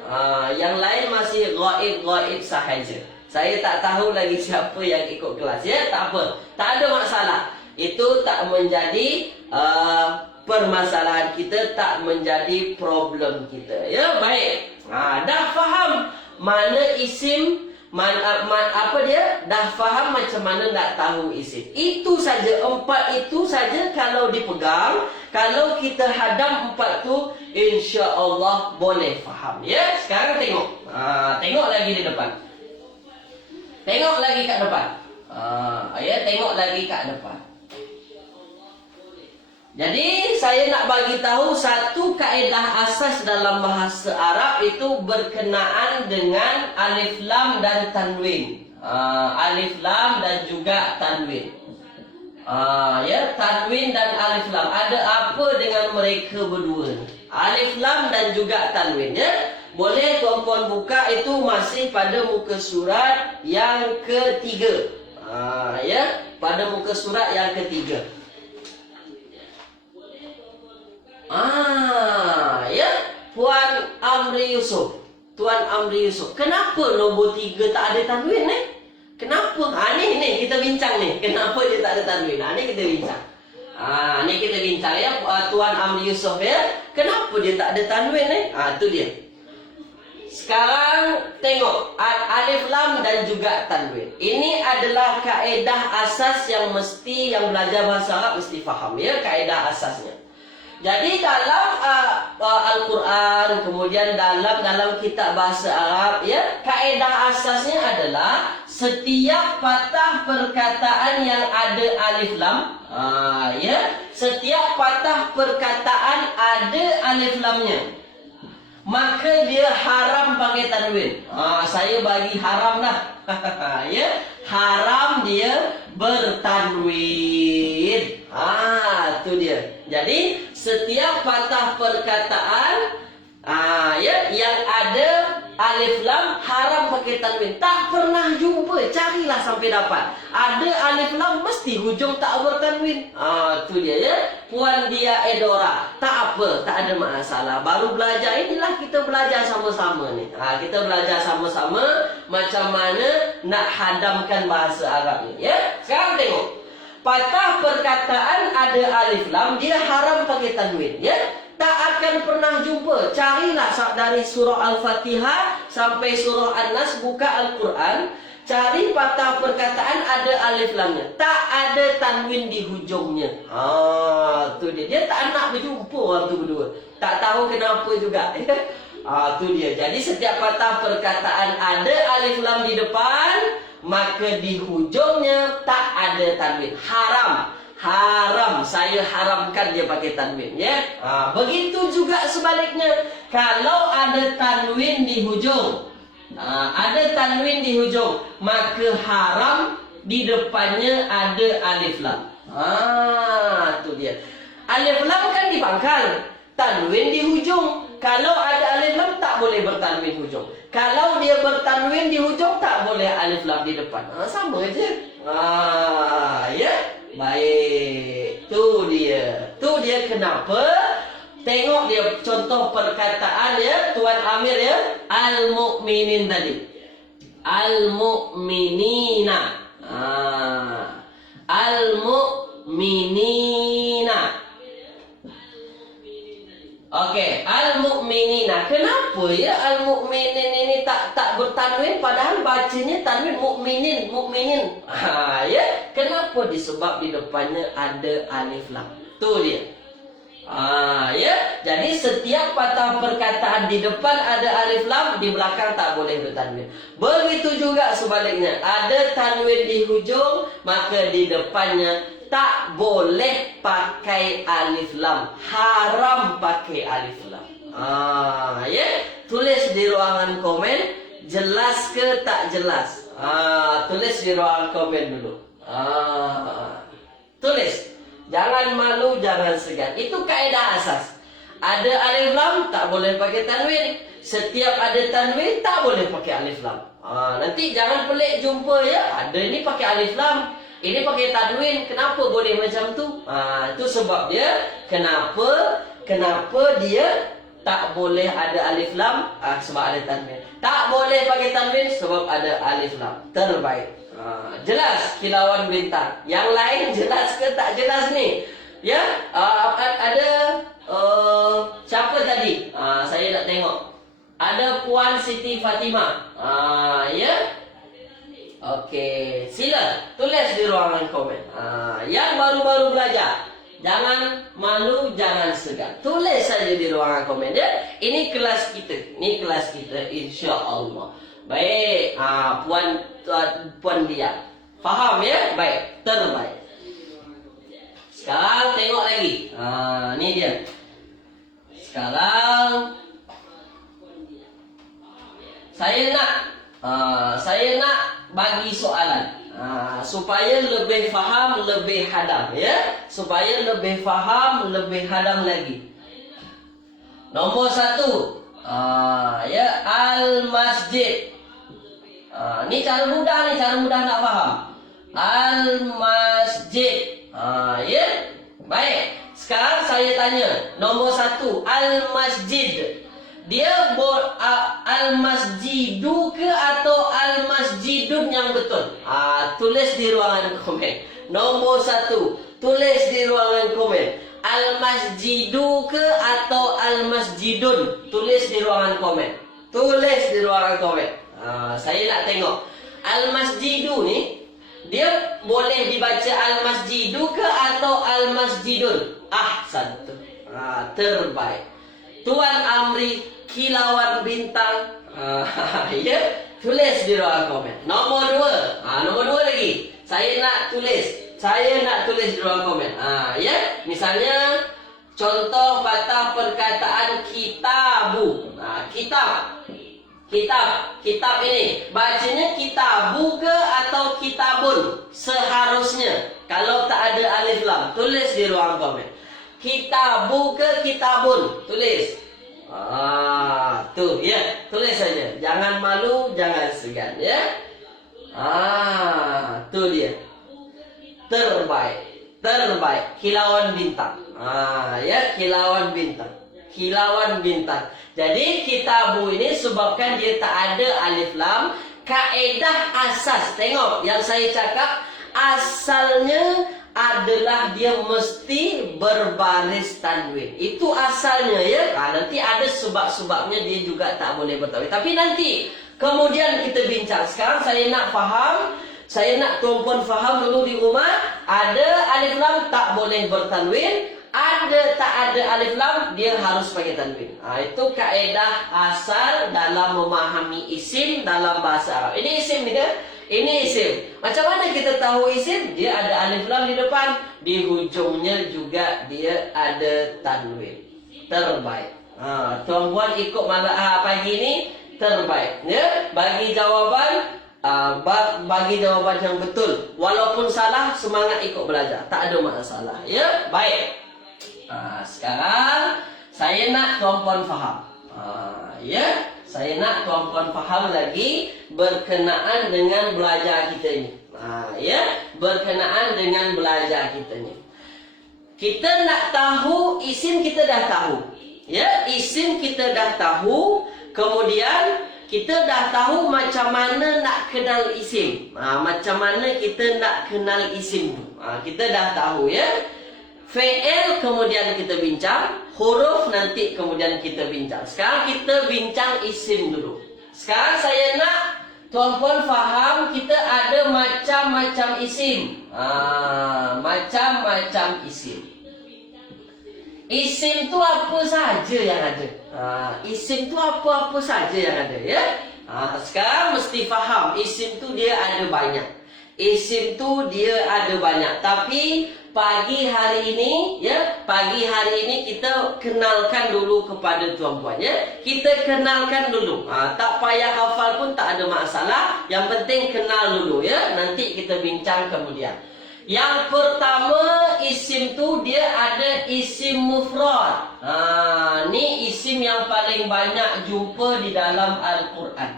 Yang lain masih gaib-gaib sahaja. Saya tak tahu lagi siapa yang ikut kelas. Ya, tak apa. Tak ada masalah. Itu tak menjadi permasalahan kita, tak menjadi problem kita. Ya, baik. Dah faham mana isim, apa dia? Dah faham macam mana nak tahu isim. Itu saja, 4 itu saja kalau dipegang, kalau kita hadam 4 tu, insya-Allah boleh faham. Ya, sekarang tengok. Tengok lagi di depan. Tengok lagi kat depan. Ya, tengok lagi kat depan. Jadi saya nak bagi tahu satu kaedah asas dalam bahasa Arab itu berkenaan dengan alif lam dan tanwin. Alif lam dan juga tanwin. Ya, tanwin dan alif lam. Ada apa dengan mereka berdua? Alif lam dan juga tanwin, ya. Boleh tuan-puan buka, itu masih pada muka surat yang ketiga. Ya, pada muka surat yang ketiga. Ya, Puan Amri Yusuf. Tuan Amri Yusuf. Kenapa nombor 3 tak ada tanwin ni? Kenapa? Ni kita bincang ni. Kenapa dia tak ada tanwin? Ni kita bincang. Ni kita bincang ya, Tuan Amri Yusuf ya. Kenapa dia tak ada tanwin ni? Tu dia. Sekarang tengok alif lam dan juga tanwin. Ini adalah kaedah asas yang mesti yang belajar bahasa Arab mesti faham ya, kaedah asasnya. Jadi dalam Al-Quran, kemudian dalam kitab bahasa Arab ya, kaedah asasnya adalah setiap patah perkataan yang ada alif lam, ya, setiap patah perkataan ada alif lamnya, maka dia haram pakai tanwin. Saya bagi haram dah. Ya, haram dia bertanwin. Tu dia. Jadi setiap patah perkataan yang ada alif lam haram pakai tanwin. Tak pernah jumpa, carilah sampai dapat. Ada alif lam mesti hujung tak bertanwin. Tu dia ya. Puan dia Edora. Tak apa, tak ada masalah. Baru belajar, inilah kita belajar sama-sama ni. Kita belajar sama-sama macam mana nak hadamkan bahasa Arab ni ya. Sekarang tengok. Patah perkataan ada alif lam, dia haram pakai tanwin ya. Tak akan pernah jumpa. Carilah dari surah Al-Fatihah sampai surah An-Nas, buka Al-Quran, cari patah perkataan ada alif lamnya. Tak ada tanwin di hujungnya. Tu dia. Dia tak nak berjumpa orang tu berdua. Tak tahu kenapa juga. Tu dia. Jadi setiap patah perkataan ada alif lam di depan, maka di hujungnya tak ada tanwin. Haram, saya haramkan dia pakai tanwin ya. Begitu juga sebaliknya. Kalau ada tanwin di hujung, maka haram di depannya ada alif lam. Tu dia. Alif lam kan di pangkal, tanwin di hujung. Kalau ada alif lam tak boleh bertanwin hujung. Kalau dia bertanwin di hujung tak boleh alif lam di depan. Sama aja. Ya. Baik, tu dia kenapa. Tengok dia contoh perkataan ya, Tuan Amir ya, al-mu'minin tadi. Al-mu'minina. Al-mu'minina. Okey, al-mu'minina. Kenapa ya al-mu'minin ini tak bertanwin padahal bacanya tanwin mukminin. Ya. Kenapa? Disebab di depannya ada alif lam. Tu dia. Ya. Jadi setiap patah perkataan di depan ada alif lam, di belakang tak boleh bertanwin. Begitu juga sebaliknya. Ada tanwin di hujung, maka di depannya tak boleh pakai alif lam. Haram pakai alif lam. Ya. Tulis di ruangan komen, jelas ke tak jelas? Tulis di ruangan komen dulu. Tulis. Jangan malu, jangan segan. Itu kaedah asas. Ada alif lam, tak boleh pakai tanwin. Setiap ada tanwin, tak boleh pakai alif lam. Nanti jangan pelik jumpa ya. Ada ini pakai alif lam, ini pakai tanwin. Kenapa boleh macam tu? Itu sebab dia. Kenapa dia tak boleh ada alif lam? Sebab ada tanwin. Tak boleh pakai tanwin sebab ada alif lam. Terbaik. Jelas kilauan bintang. Yang lain jelas ke tak jelas ni? Ya, ada siapa tadi? Saya nak tengok. Ada Puan Siti Fatimah. Ya. Okey, sila tulis di ruangan komen. Yang baru-baru belajar, jangan malu, jangan segan. Tulis saja di ruangan komen ya. Ini kelas kita. Ini kelas kita insya-Allah. Baik, puan dia. Faham ya? Baik, terbaik. Sekarang tengok lagi. Ni dia. Sekarang saya nak bagi soalan supaya lebih faham, lebih hadam ya. Supaya lebih faham, lebih hadam lagi. Nombor 1. Ya, al-masjid. Ni cara mudah nak faham. Al-masjid. Ya. Baik. Sekarang saya tanya, nombor 1, al-masjid. Dia al-masjidu ke atau al-masjidun yang betul? Tulis di ruangan komen. Nombor 1, tulis di ruangan komen. Al-masjidu ke atau al-masjidun? Tulis di ruangan komen. Tulis di ruangan komen. Saya nak tengok. Al-masjidu ni, dia boleh dibaca al-masjidu ke atau al-masjidun? Satu. Terbaik. Tuan Amri, kilauan bintang. Ya, tulis di ruangan komen. Nombor 2. Nombor 2 lagi. Saya nak tulis di ruangan komen. Ya, misalnya contoh patah perkataan kitabu. Kitab ini bacanya kitabu ke atau kitabun? Seharusnya kalau tak ada alif lam, tulis di ruang komen. Kitabu ke kitabun. Tulis. Tuh ya, tulis saja. Jangan malu, jangan segan ya. Tuh dia. Terbaik. Terbaik. Kilauan bintang. Ya, kilauan bintang. Kilauan bintang. Jadi kitabu ini sebabkan dia tak ada alif lam, kaedah asas. Tengok yang saya cakap, asalnya adalah dia mesti berbaris tanwin. Itu asalnya ya. Nanti ada sebab-sebabnya dia juga tak boleh bertanwin. Tapi nanti kemudian kita bincang. Sekarang saya nak faham, saya nak tuan-puan faham dulu di rumah. Ada alif lam tak boleh bertanwin, ada tak ada alif lam dia harus pakai tanwin. Itu kaedah asal dalam memahami isim dalam bahasa Arab. Ini isim ni kan? Ini isim. Macam mana kita tahu isim? Dia ada alif lam di depan, di hujungnya juga dia ada tanwin. Terbaik. Tuan-puan ikut pagi ini terbaik. Ya, bagi jawaban yang betul. Walaupun salah, semangat ikut belajar. Tak ada masalah. Ya, baik. Sekarang saya nak tuan-puan faham. Ya. Saya nak tuan-puan faham lagi berkenaan dengan belajar kita ini. Ya, berkenaan dengan belajar kita ini. Kita nak tahu isim, kita dah tahu. Ya, isim kita dah tahu. Kemudian kita dah tahu macam mana nak kenal isim. Macam mana kita nak kenal isim tu. Kita dah tahu ya. Fi'il kemudian kita bincang, huruf nanti kemudian kita bincang. Sekarang kita bincang isim dulu. Sekarang saya nak tuan-puan faham kita ada macam-macam isim. Macam-macam isim. Isim tu apa saja yang ada. Isim tu apa-apa saja yang ada ya. Sekarang mesti faham isim tu dia ada banyak. Isim tu dia ada banyak. Tapi pagi hari ini ya, pagi hari ini kita kenalkan dulu kepada tuan-puan ya. Kita kenalkan dulu. Tak payah hafal pun tak ada masalah. Yang penting kenal dulu ya. Nanti kita bincang kemudian. Yang pertama isim tu dia ada isim mufrad. Ni isim yang paling banyak jumpa di dalam Al-Quran.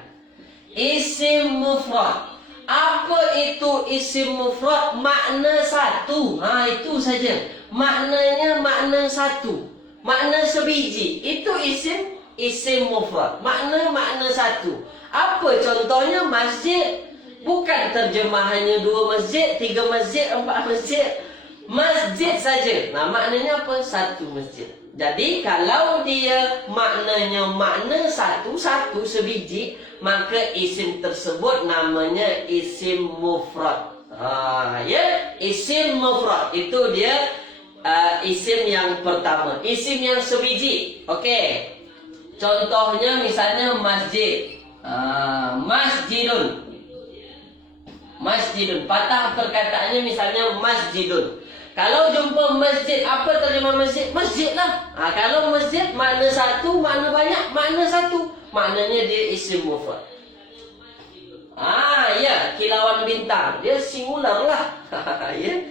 Isim mufrad. Apa itu isim mufrad? Makna satu. Itu saja. Maknanya makna satu. Makna sebiji. Itu isim mufrad. Makna satu. Apa contohnya? Masjid. Bukan terjemahannya 2 masjid, 3 masjid, 4 masjid. Masjid saja. Maknanya apa? Satu masjid. Jadi kalau dia maknanya makna satu sebiji, maka isim tersebut namanya isim mufrad. Ya, isim mufrad itu dia isim yang pertama. Isim yang sebiji. Okey. Contohnya misalnya masjid. Masjidun. Masjidun. Patah perkataannya misalnya masjidun. Kalau jumpa masjid, apa terjemah masjid? Masjid lah. Kalau masjid, makna satu, makna banyak, makna satu. Maknanya dia isim mufrad. Ya, kilauan bintang. Dia singular lah. Ya,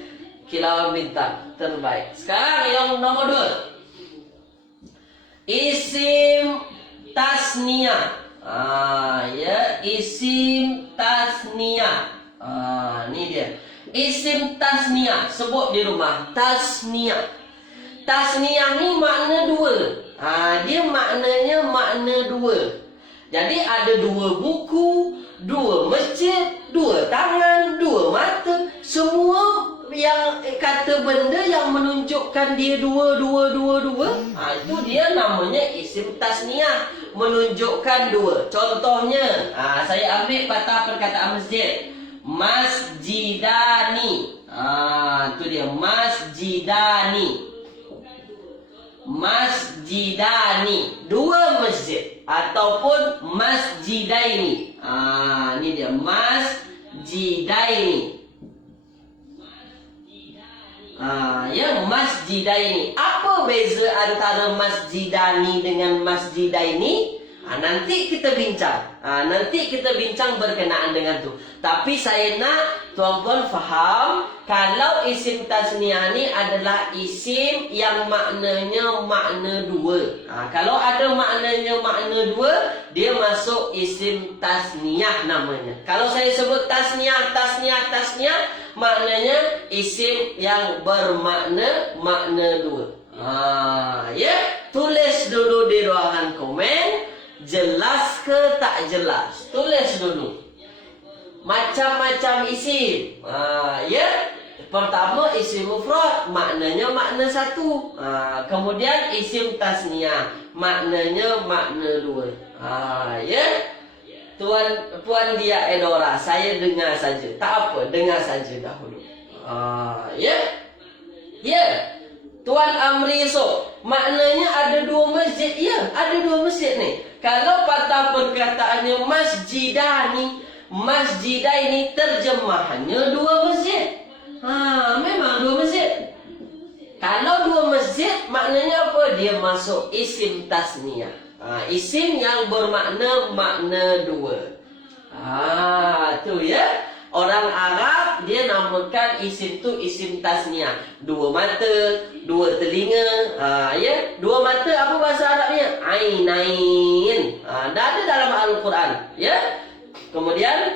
kilauan bintang. Terbaik. Sekarang yang nomor 2. Isim tasniyah. Ya, isim tasniyah. Ni dia. Isim tasniyah. Sebut di rumah. Tasniyah. Tasniyah ni makna 2. Dia maknanya makna 2. Jadi ada 2 buku, 2 masjid, 2 tangan, 2 mata. Semua yang kata benda yang menunjukkan dia 2. Itu dia namanya isim tasniyah. Menunjukkan 2. Contohnya, saya ambil patah perkataan masjid. Masjidani. Itu dia. Masjidani. Masjidani. 2 masjid. Ataupun masjidaini. Ini dia. Masjidaini. Ya, masjidaini. Apa beza antara masjidani dengan masjidaini? Nanti kita bincang. Nanti kita bincang berkenaan dengan tu. Tapi saya nak tuan-tuan faham, kalau isim tasniah ni adalah isim yang maknanya makna dua. Kalau ada maknanya makna dua, dia masuk isim tasniah namanya. Kalau saya sebut tasniah, maknanya isim yang bermakna makna dua. Ya, tulis dulu di ruangan komen. Jelas ke tak jelas? Tulis dulu. Macam-macam isim. Ya. Pertama isim mufrad, maknanya makna satu. Kemudian isim tasniah, maknanya makna dua. Ya. Puan Dia Edora, saya dengar saja. Tak apa, dengar saja dahulu. Ya. Ya. Tuan Amri Esok, maknanya ada dua masjid. Ya, ada dua masjid ni. Kalau patah perkataannya masjidah ni, masjidah ini terjemahannya dua masjid. Memang dua masjid. Kalau dua masjid, maknanya apa? Dia masuk isim tasniah. Isim yang bermakna makna dua. Tu ya. Orang Arab dia namakan isim tu isim tasniah. Dua mata, dua telinga. Ya, dua mata apa bahasa Arabnya? Ainain. Dah ada dalam Al-Quran. Ya. Kemudian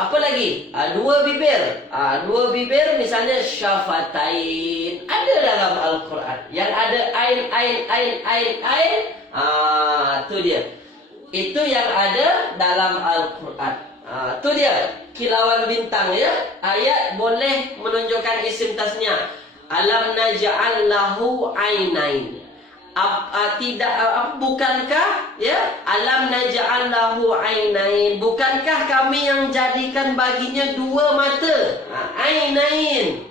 apa lagi? Dua bibir. Dua bibir misalnya syafatain. Ada dalam Al-Quran. Yang ada ain. Tu dia. Itu yang ada dalam Al-Quran. Tu dia. Kilauan bintang ya. Ayat boleh menunjukkan isim tasniah. Alam naj'al lahu ainain. Bukankah ya? Alam naj'al lahu ainain. Bukankah kami yang jadikan baginya dua mata? Ainain.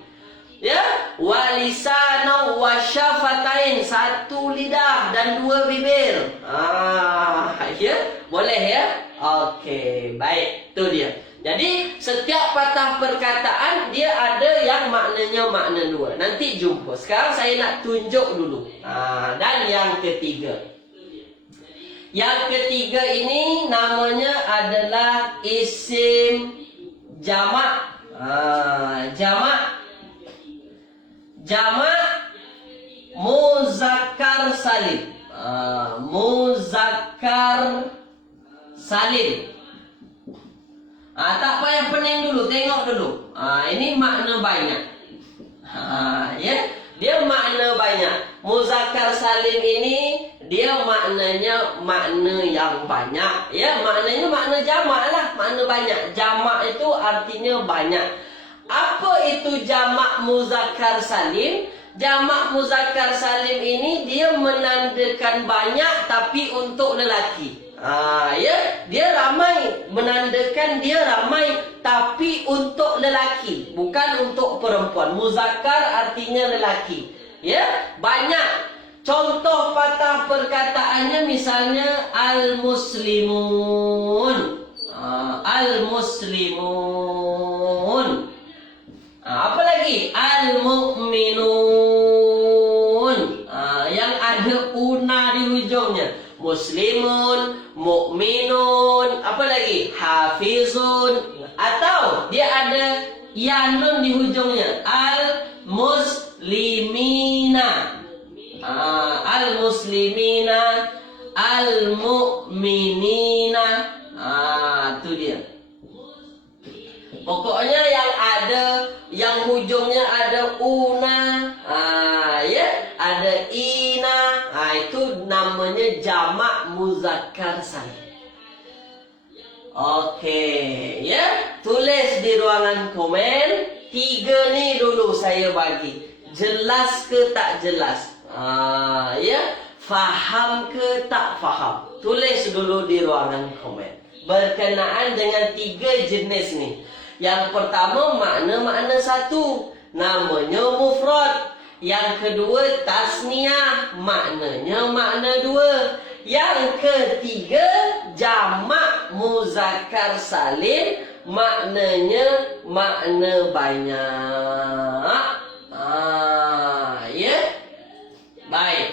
Ya, walisana wa syafatain, satu lidah dan dua bibir. Ya, boleh ya? Okey, baik. Tu dia. Jadi setiap patah perkataan dia ada yang maknanya makna dua. Nanti jumpa. Sekarang saya nak tunjuk dulu. Dan yang ketiga. Yang ketiga ini namanya adalah isim jamak. Jamak muzakkar salim. Muzakkar salim. Tak payah pening dulu, tengok dulu. Ini makna banyak. Ya, dia makna banyak. Muzakkar salim ini dia maknanya makna yang banyak. Ya, maknanya makna jamak lah, makna banyak. Jamak itu artinya banyak. Apa itu jamak muzakkar salim? Jamak muzakkar salim ini dia menandakan banyak tapi untuk lelaki. Ya, dia ramai, menandakan dia ramai tapi untuk lelaki, bukan untuk perempuan. Muzakkar artinya lelaki. Ya, banyak. Contoh patah perkataannya misalnya al-muslimun. Al-muslimun. Apa lagi? Al-mu'minun. Yang ada una di ujungnya. Muslimun, mukminun, apa lagi? Hafizun. Atau dia ada yanun di ujungnya. Al-muslimina. Al-muslimina, al-mu'minina. Itu dia. Pokoknya yang ada, yang hujungnya ada una, ya, ada ina, itu namanya jamak muzakkar salim. Okey, ya, tulis di ruangan komen. 3 ni dulu saya bagi. Jelas ke tak jelas? Ya, faham ke tak faham? Tulis dulu di ruangan komen berkenaan dengan 3 jenis ni. Yang pertama makna satu, namanya mufrad. Yang kedua tasniah, maknanya makna dua. Yang ketiga jamak muzakkar salim, maknanya makna banyak. Ya. Baik.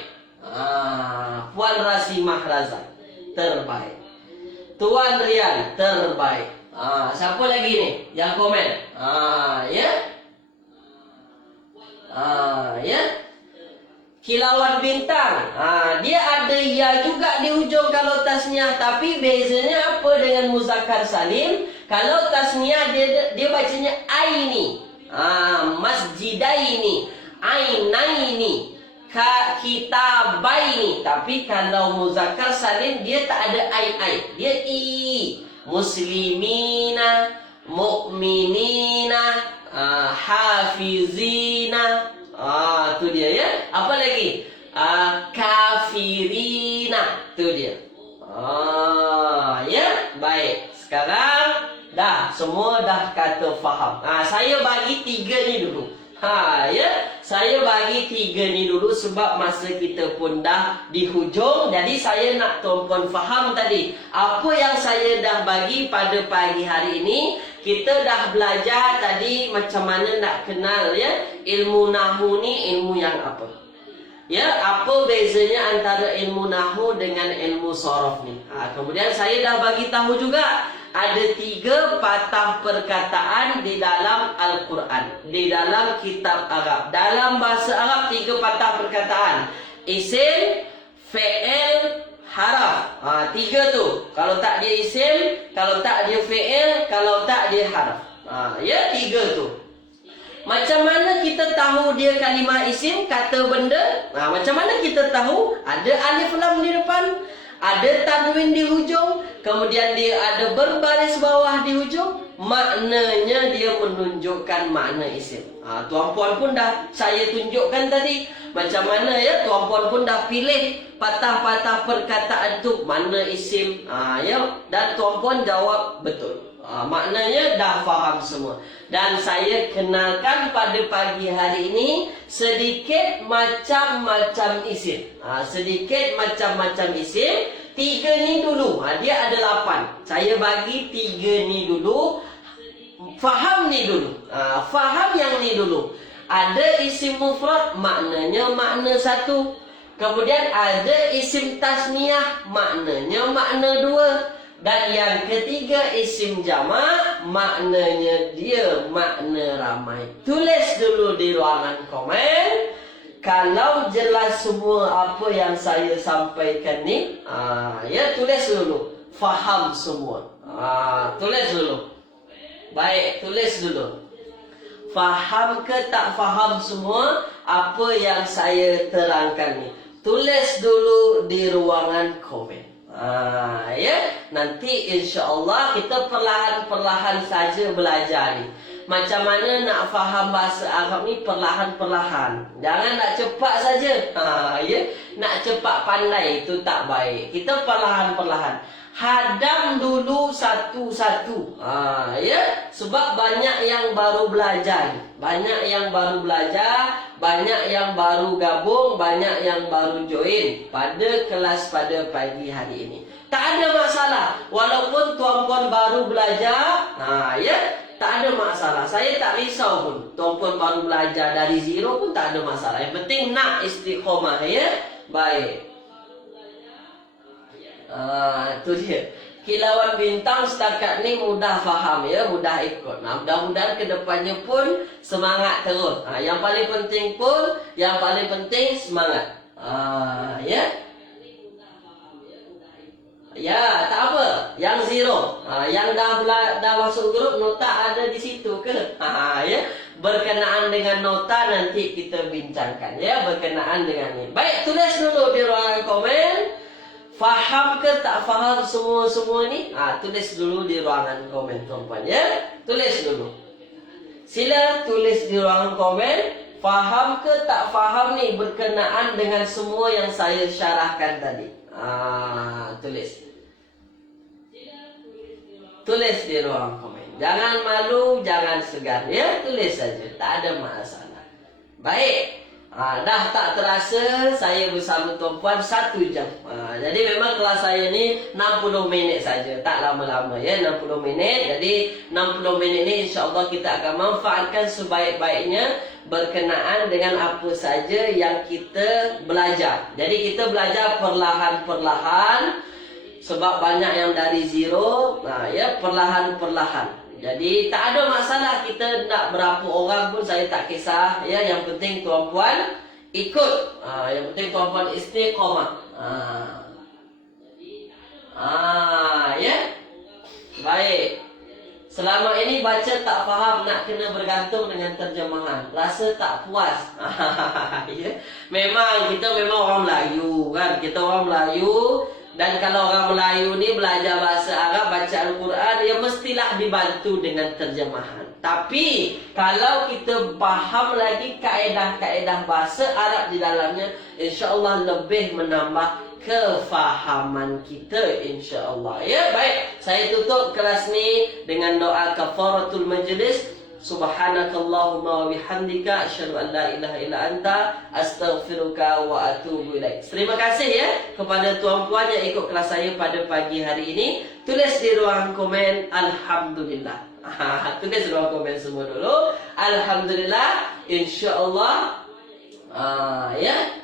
Puan Rasimah Razak. terbaik. Tuan Rian, terbaik. Siapa lagi nih yang komen? Ya. Ya. Kilauan bintang. Dia ada ya juga di ujung kalau tasniah, tapi bezanya apa dengan muzakkar salim? Kalau tasniah dia bacanya aini. Masjidaini, ainaini, kitabaini. Tapi kalau muzakkar salim dia tak ada ai. Dia i. Muslimina, mu'minina, hafizina. Tu dia ya. Apa lagi? Kafirina. Tu dia. Ya, baik. Sekarang dah semua dah kata faham. Saya bagi 3 ni dulu. Ya, saya bagi 3 ni dulu sebab masa kita pun dah di hujung. Jadi saya nak tuan-puan faham tadi. Apa yang saya dah bagi pada pagi hari ini, kita dah belajar tadi macam mana nak kenal ya ilmu nahwu ni ilmu yang apa. Ya, apa bezanya antara ilmu nahwu dengan ilmu sorof ni. Kemudian saya dah bagi tahu juga ada 3 patah perkataan di dalam Al-Quran, di dalam kitab Arab. Dalam bahasa Arab 3 patah perkataan. Isim, fi'il, haraf. 3 tu. Kalau tak dia isim, kalau tak dia fi'il, kalau tak dia haraf. Ya, 3 tu. Macam mana kita tahu dia kalimah isim, kata benda? Macam mana kita tahu? Ada alif lam di depan, ada tanwin di hujung, kemudian dia ada berbaris bawah di hujung. Maknanya dia menunjukkan makna isim. Tuan-puan pun dah saya tunjukkan tadi. Macam mana ya, tuan-puan pun dah pilih patah-patah perkataan tu mana isim. Ya, dan tuan-puan jawab betul. Maknanya dah faham semua. Dan saya kenalkan pada pagi hari ini sedikit macam-macam isim. Sedikit macam-macam isim. 3 ni dulu. Dia ada 8. Saya bagi 3 ni dulu. Faham ni dulu. Faham yang ni dulu. Ada isim mufrad, maknanya makna 1. Kemudian ada isim tasniah, maknanya makna 2. Dan yang ketiga isim jamak, maknanya dia makna ramai. Tulis dulu di ruangan komen. Kalau jelas semua apa yang saya sampaikan ni, ya tulis dulu. Faham semua. Tulis dulu. Baik, tulis dulu. Faham ke tak faham semua apa yang saya terangkan ni? Tulis dulu di ruangan komen. Ya, nanti insya-Allah kita perlahan-perlahan saja belajar ni. Macam mana nak faham bahasa Arab ni perlahan-perlahan. Jangan nak cepat saja. Ya, nak cepat pandai itu tak baik. Kita perlahan-perlahan. Hadam dulu satu-satu. Ya, sebab banyak yang baru belajar. Banyak yang baru belajar, banyak yang baru gabung, banyak yang baru join pada kelas pada pagi hari ini. Tak ada masalah. Walaupun tuan-puan baru belajar, ya, tak ada masalah. Saya tak risau pun. Tuan-puan baru belajar dari zero pun tak ada masalah. Yang penting nak istiqomah, ya. Baik. Itu dia. Kilauan bintang setakat ni mudah faham ya, mudah ikut. Mudah-mudahan kedepannya pun semangat terus. Yang paling penting pun, yang paling penting semangat. Ya. Ya, tak apa. Yang zero, yang dah masuk grup nota ada di situ ke? Ya. Berkenaan dengan nota nanti kita bincangkan ya, berkenaan dengan ini. Baik, tulis dulu di ruangan komen. Faham ke tak faham semua ni? Tulis dulu di ruangan komen tuan-puan ya. Tulis dulu. Sila tulis di ruangan komen. Faham ke tak faham ni berkenaan dengan semua yang saya syarahkan tadi. Tulis. Tulis di ruangan komen. Jangan malu, jangan segan ya. Tulis saja. Tak ada masalah. Baik. Dah tak terasa saya bersama tuan-puan 1 jam. Jadi memang kelas saya ni 60 minit saja, tak lama-lama ya, 60 minit. Jadi 60 minit ni insya-Allah kita akan manfaatkan sebaik-baiknya berkenaan dengan apa saja yang kita belajar. Jadi kita belajar perlahan-perlahan. sebab banyak yang dari zero. Nah, ya, perlahan-perlahan. Jadi tak ada masalah kita nak berapa orang pun saya tak kisah, ya. Yang penting tuan-puan ikut. Yang penting tuan-puan istiqamah. Ya. Baik. Selama ini baca tak faham, nak kena bergantung dengan terjemahan. Rasa tak puas. Ya. Kita memang orang Melayu kan. Kita orang Melayu. Dan kalau orang Melayu ni belajar bahasa Arab, baca Al-Quran, ya mestilah dibantu dengan terjemahan. Tapi kalau kita faham lagi kaedah-kaedah bahasa Arab di dalamnya, insya-Allah lebih menambah kefahaman kita, insya-Allah. Ya, baik. Saya tutup kelas ni dengan doa kafaratul majlis. Subhanakallahumma wa bihamdika asyhadu an la ilaha illa anta astaghfiruka wa atubu ilaik. Terima kasih ya kepada tuan-puan yang ikut kelas saya pada pagi hari ini. Tulis di ruang komen alhamdulillah. Tulis di ruang komen semua dulu. Alhamdulillah, insya-Allah. Ya.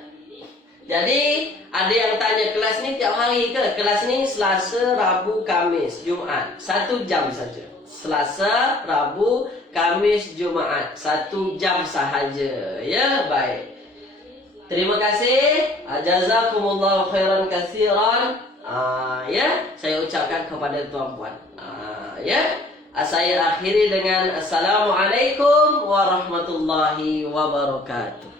Jadi ada yang tanya kelas ni tiap hari ke? Kelas ni Selasa, Rabu, Kamis, Jumaat. 1 jam saja. Selasa, Rabu, Kamis, Jumaat. 1 jam sahaja. Ya, baik. Terima kasih. Jazakumullahu khairan katsiran. Ya, saya ucapkan kepada tuan-puan. Ya. Saya akhiri dengan Assalamualaikum warahmatullahi wabarakatuh.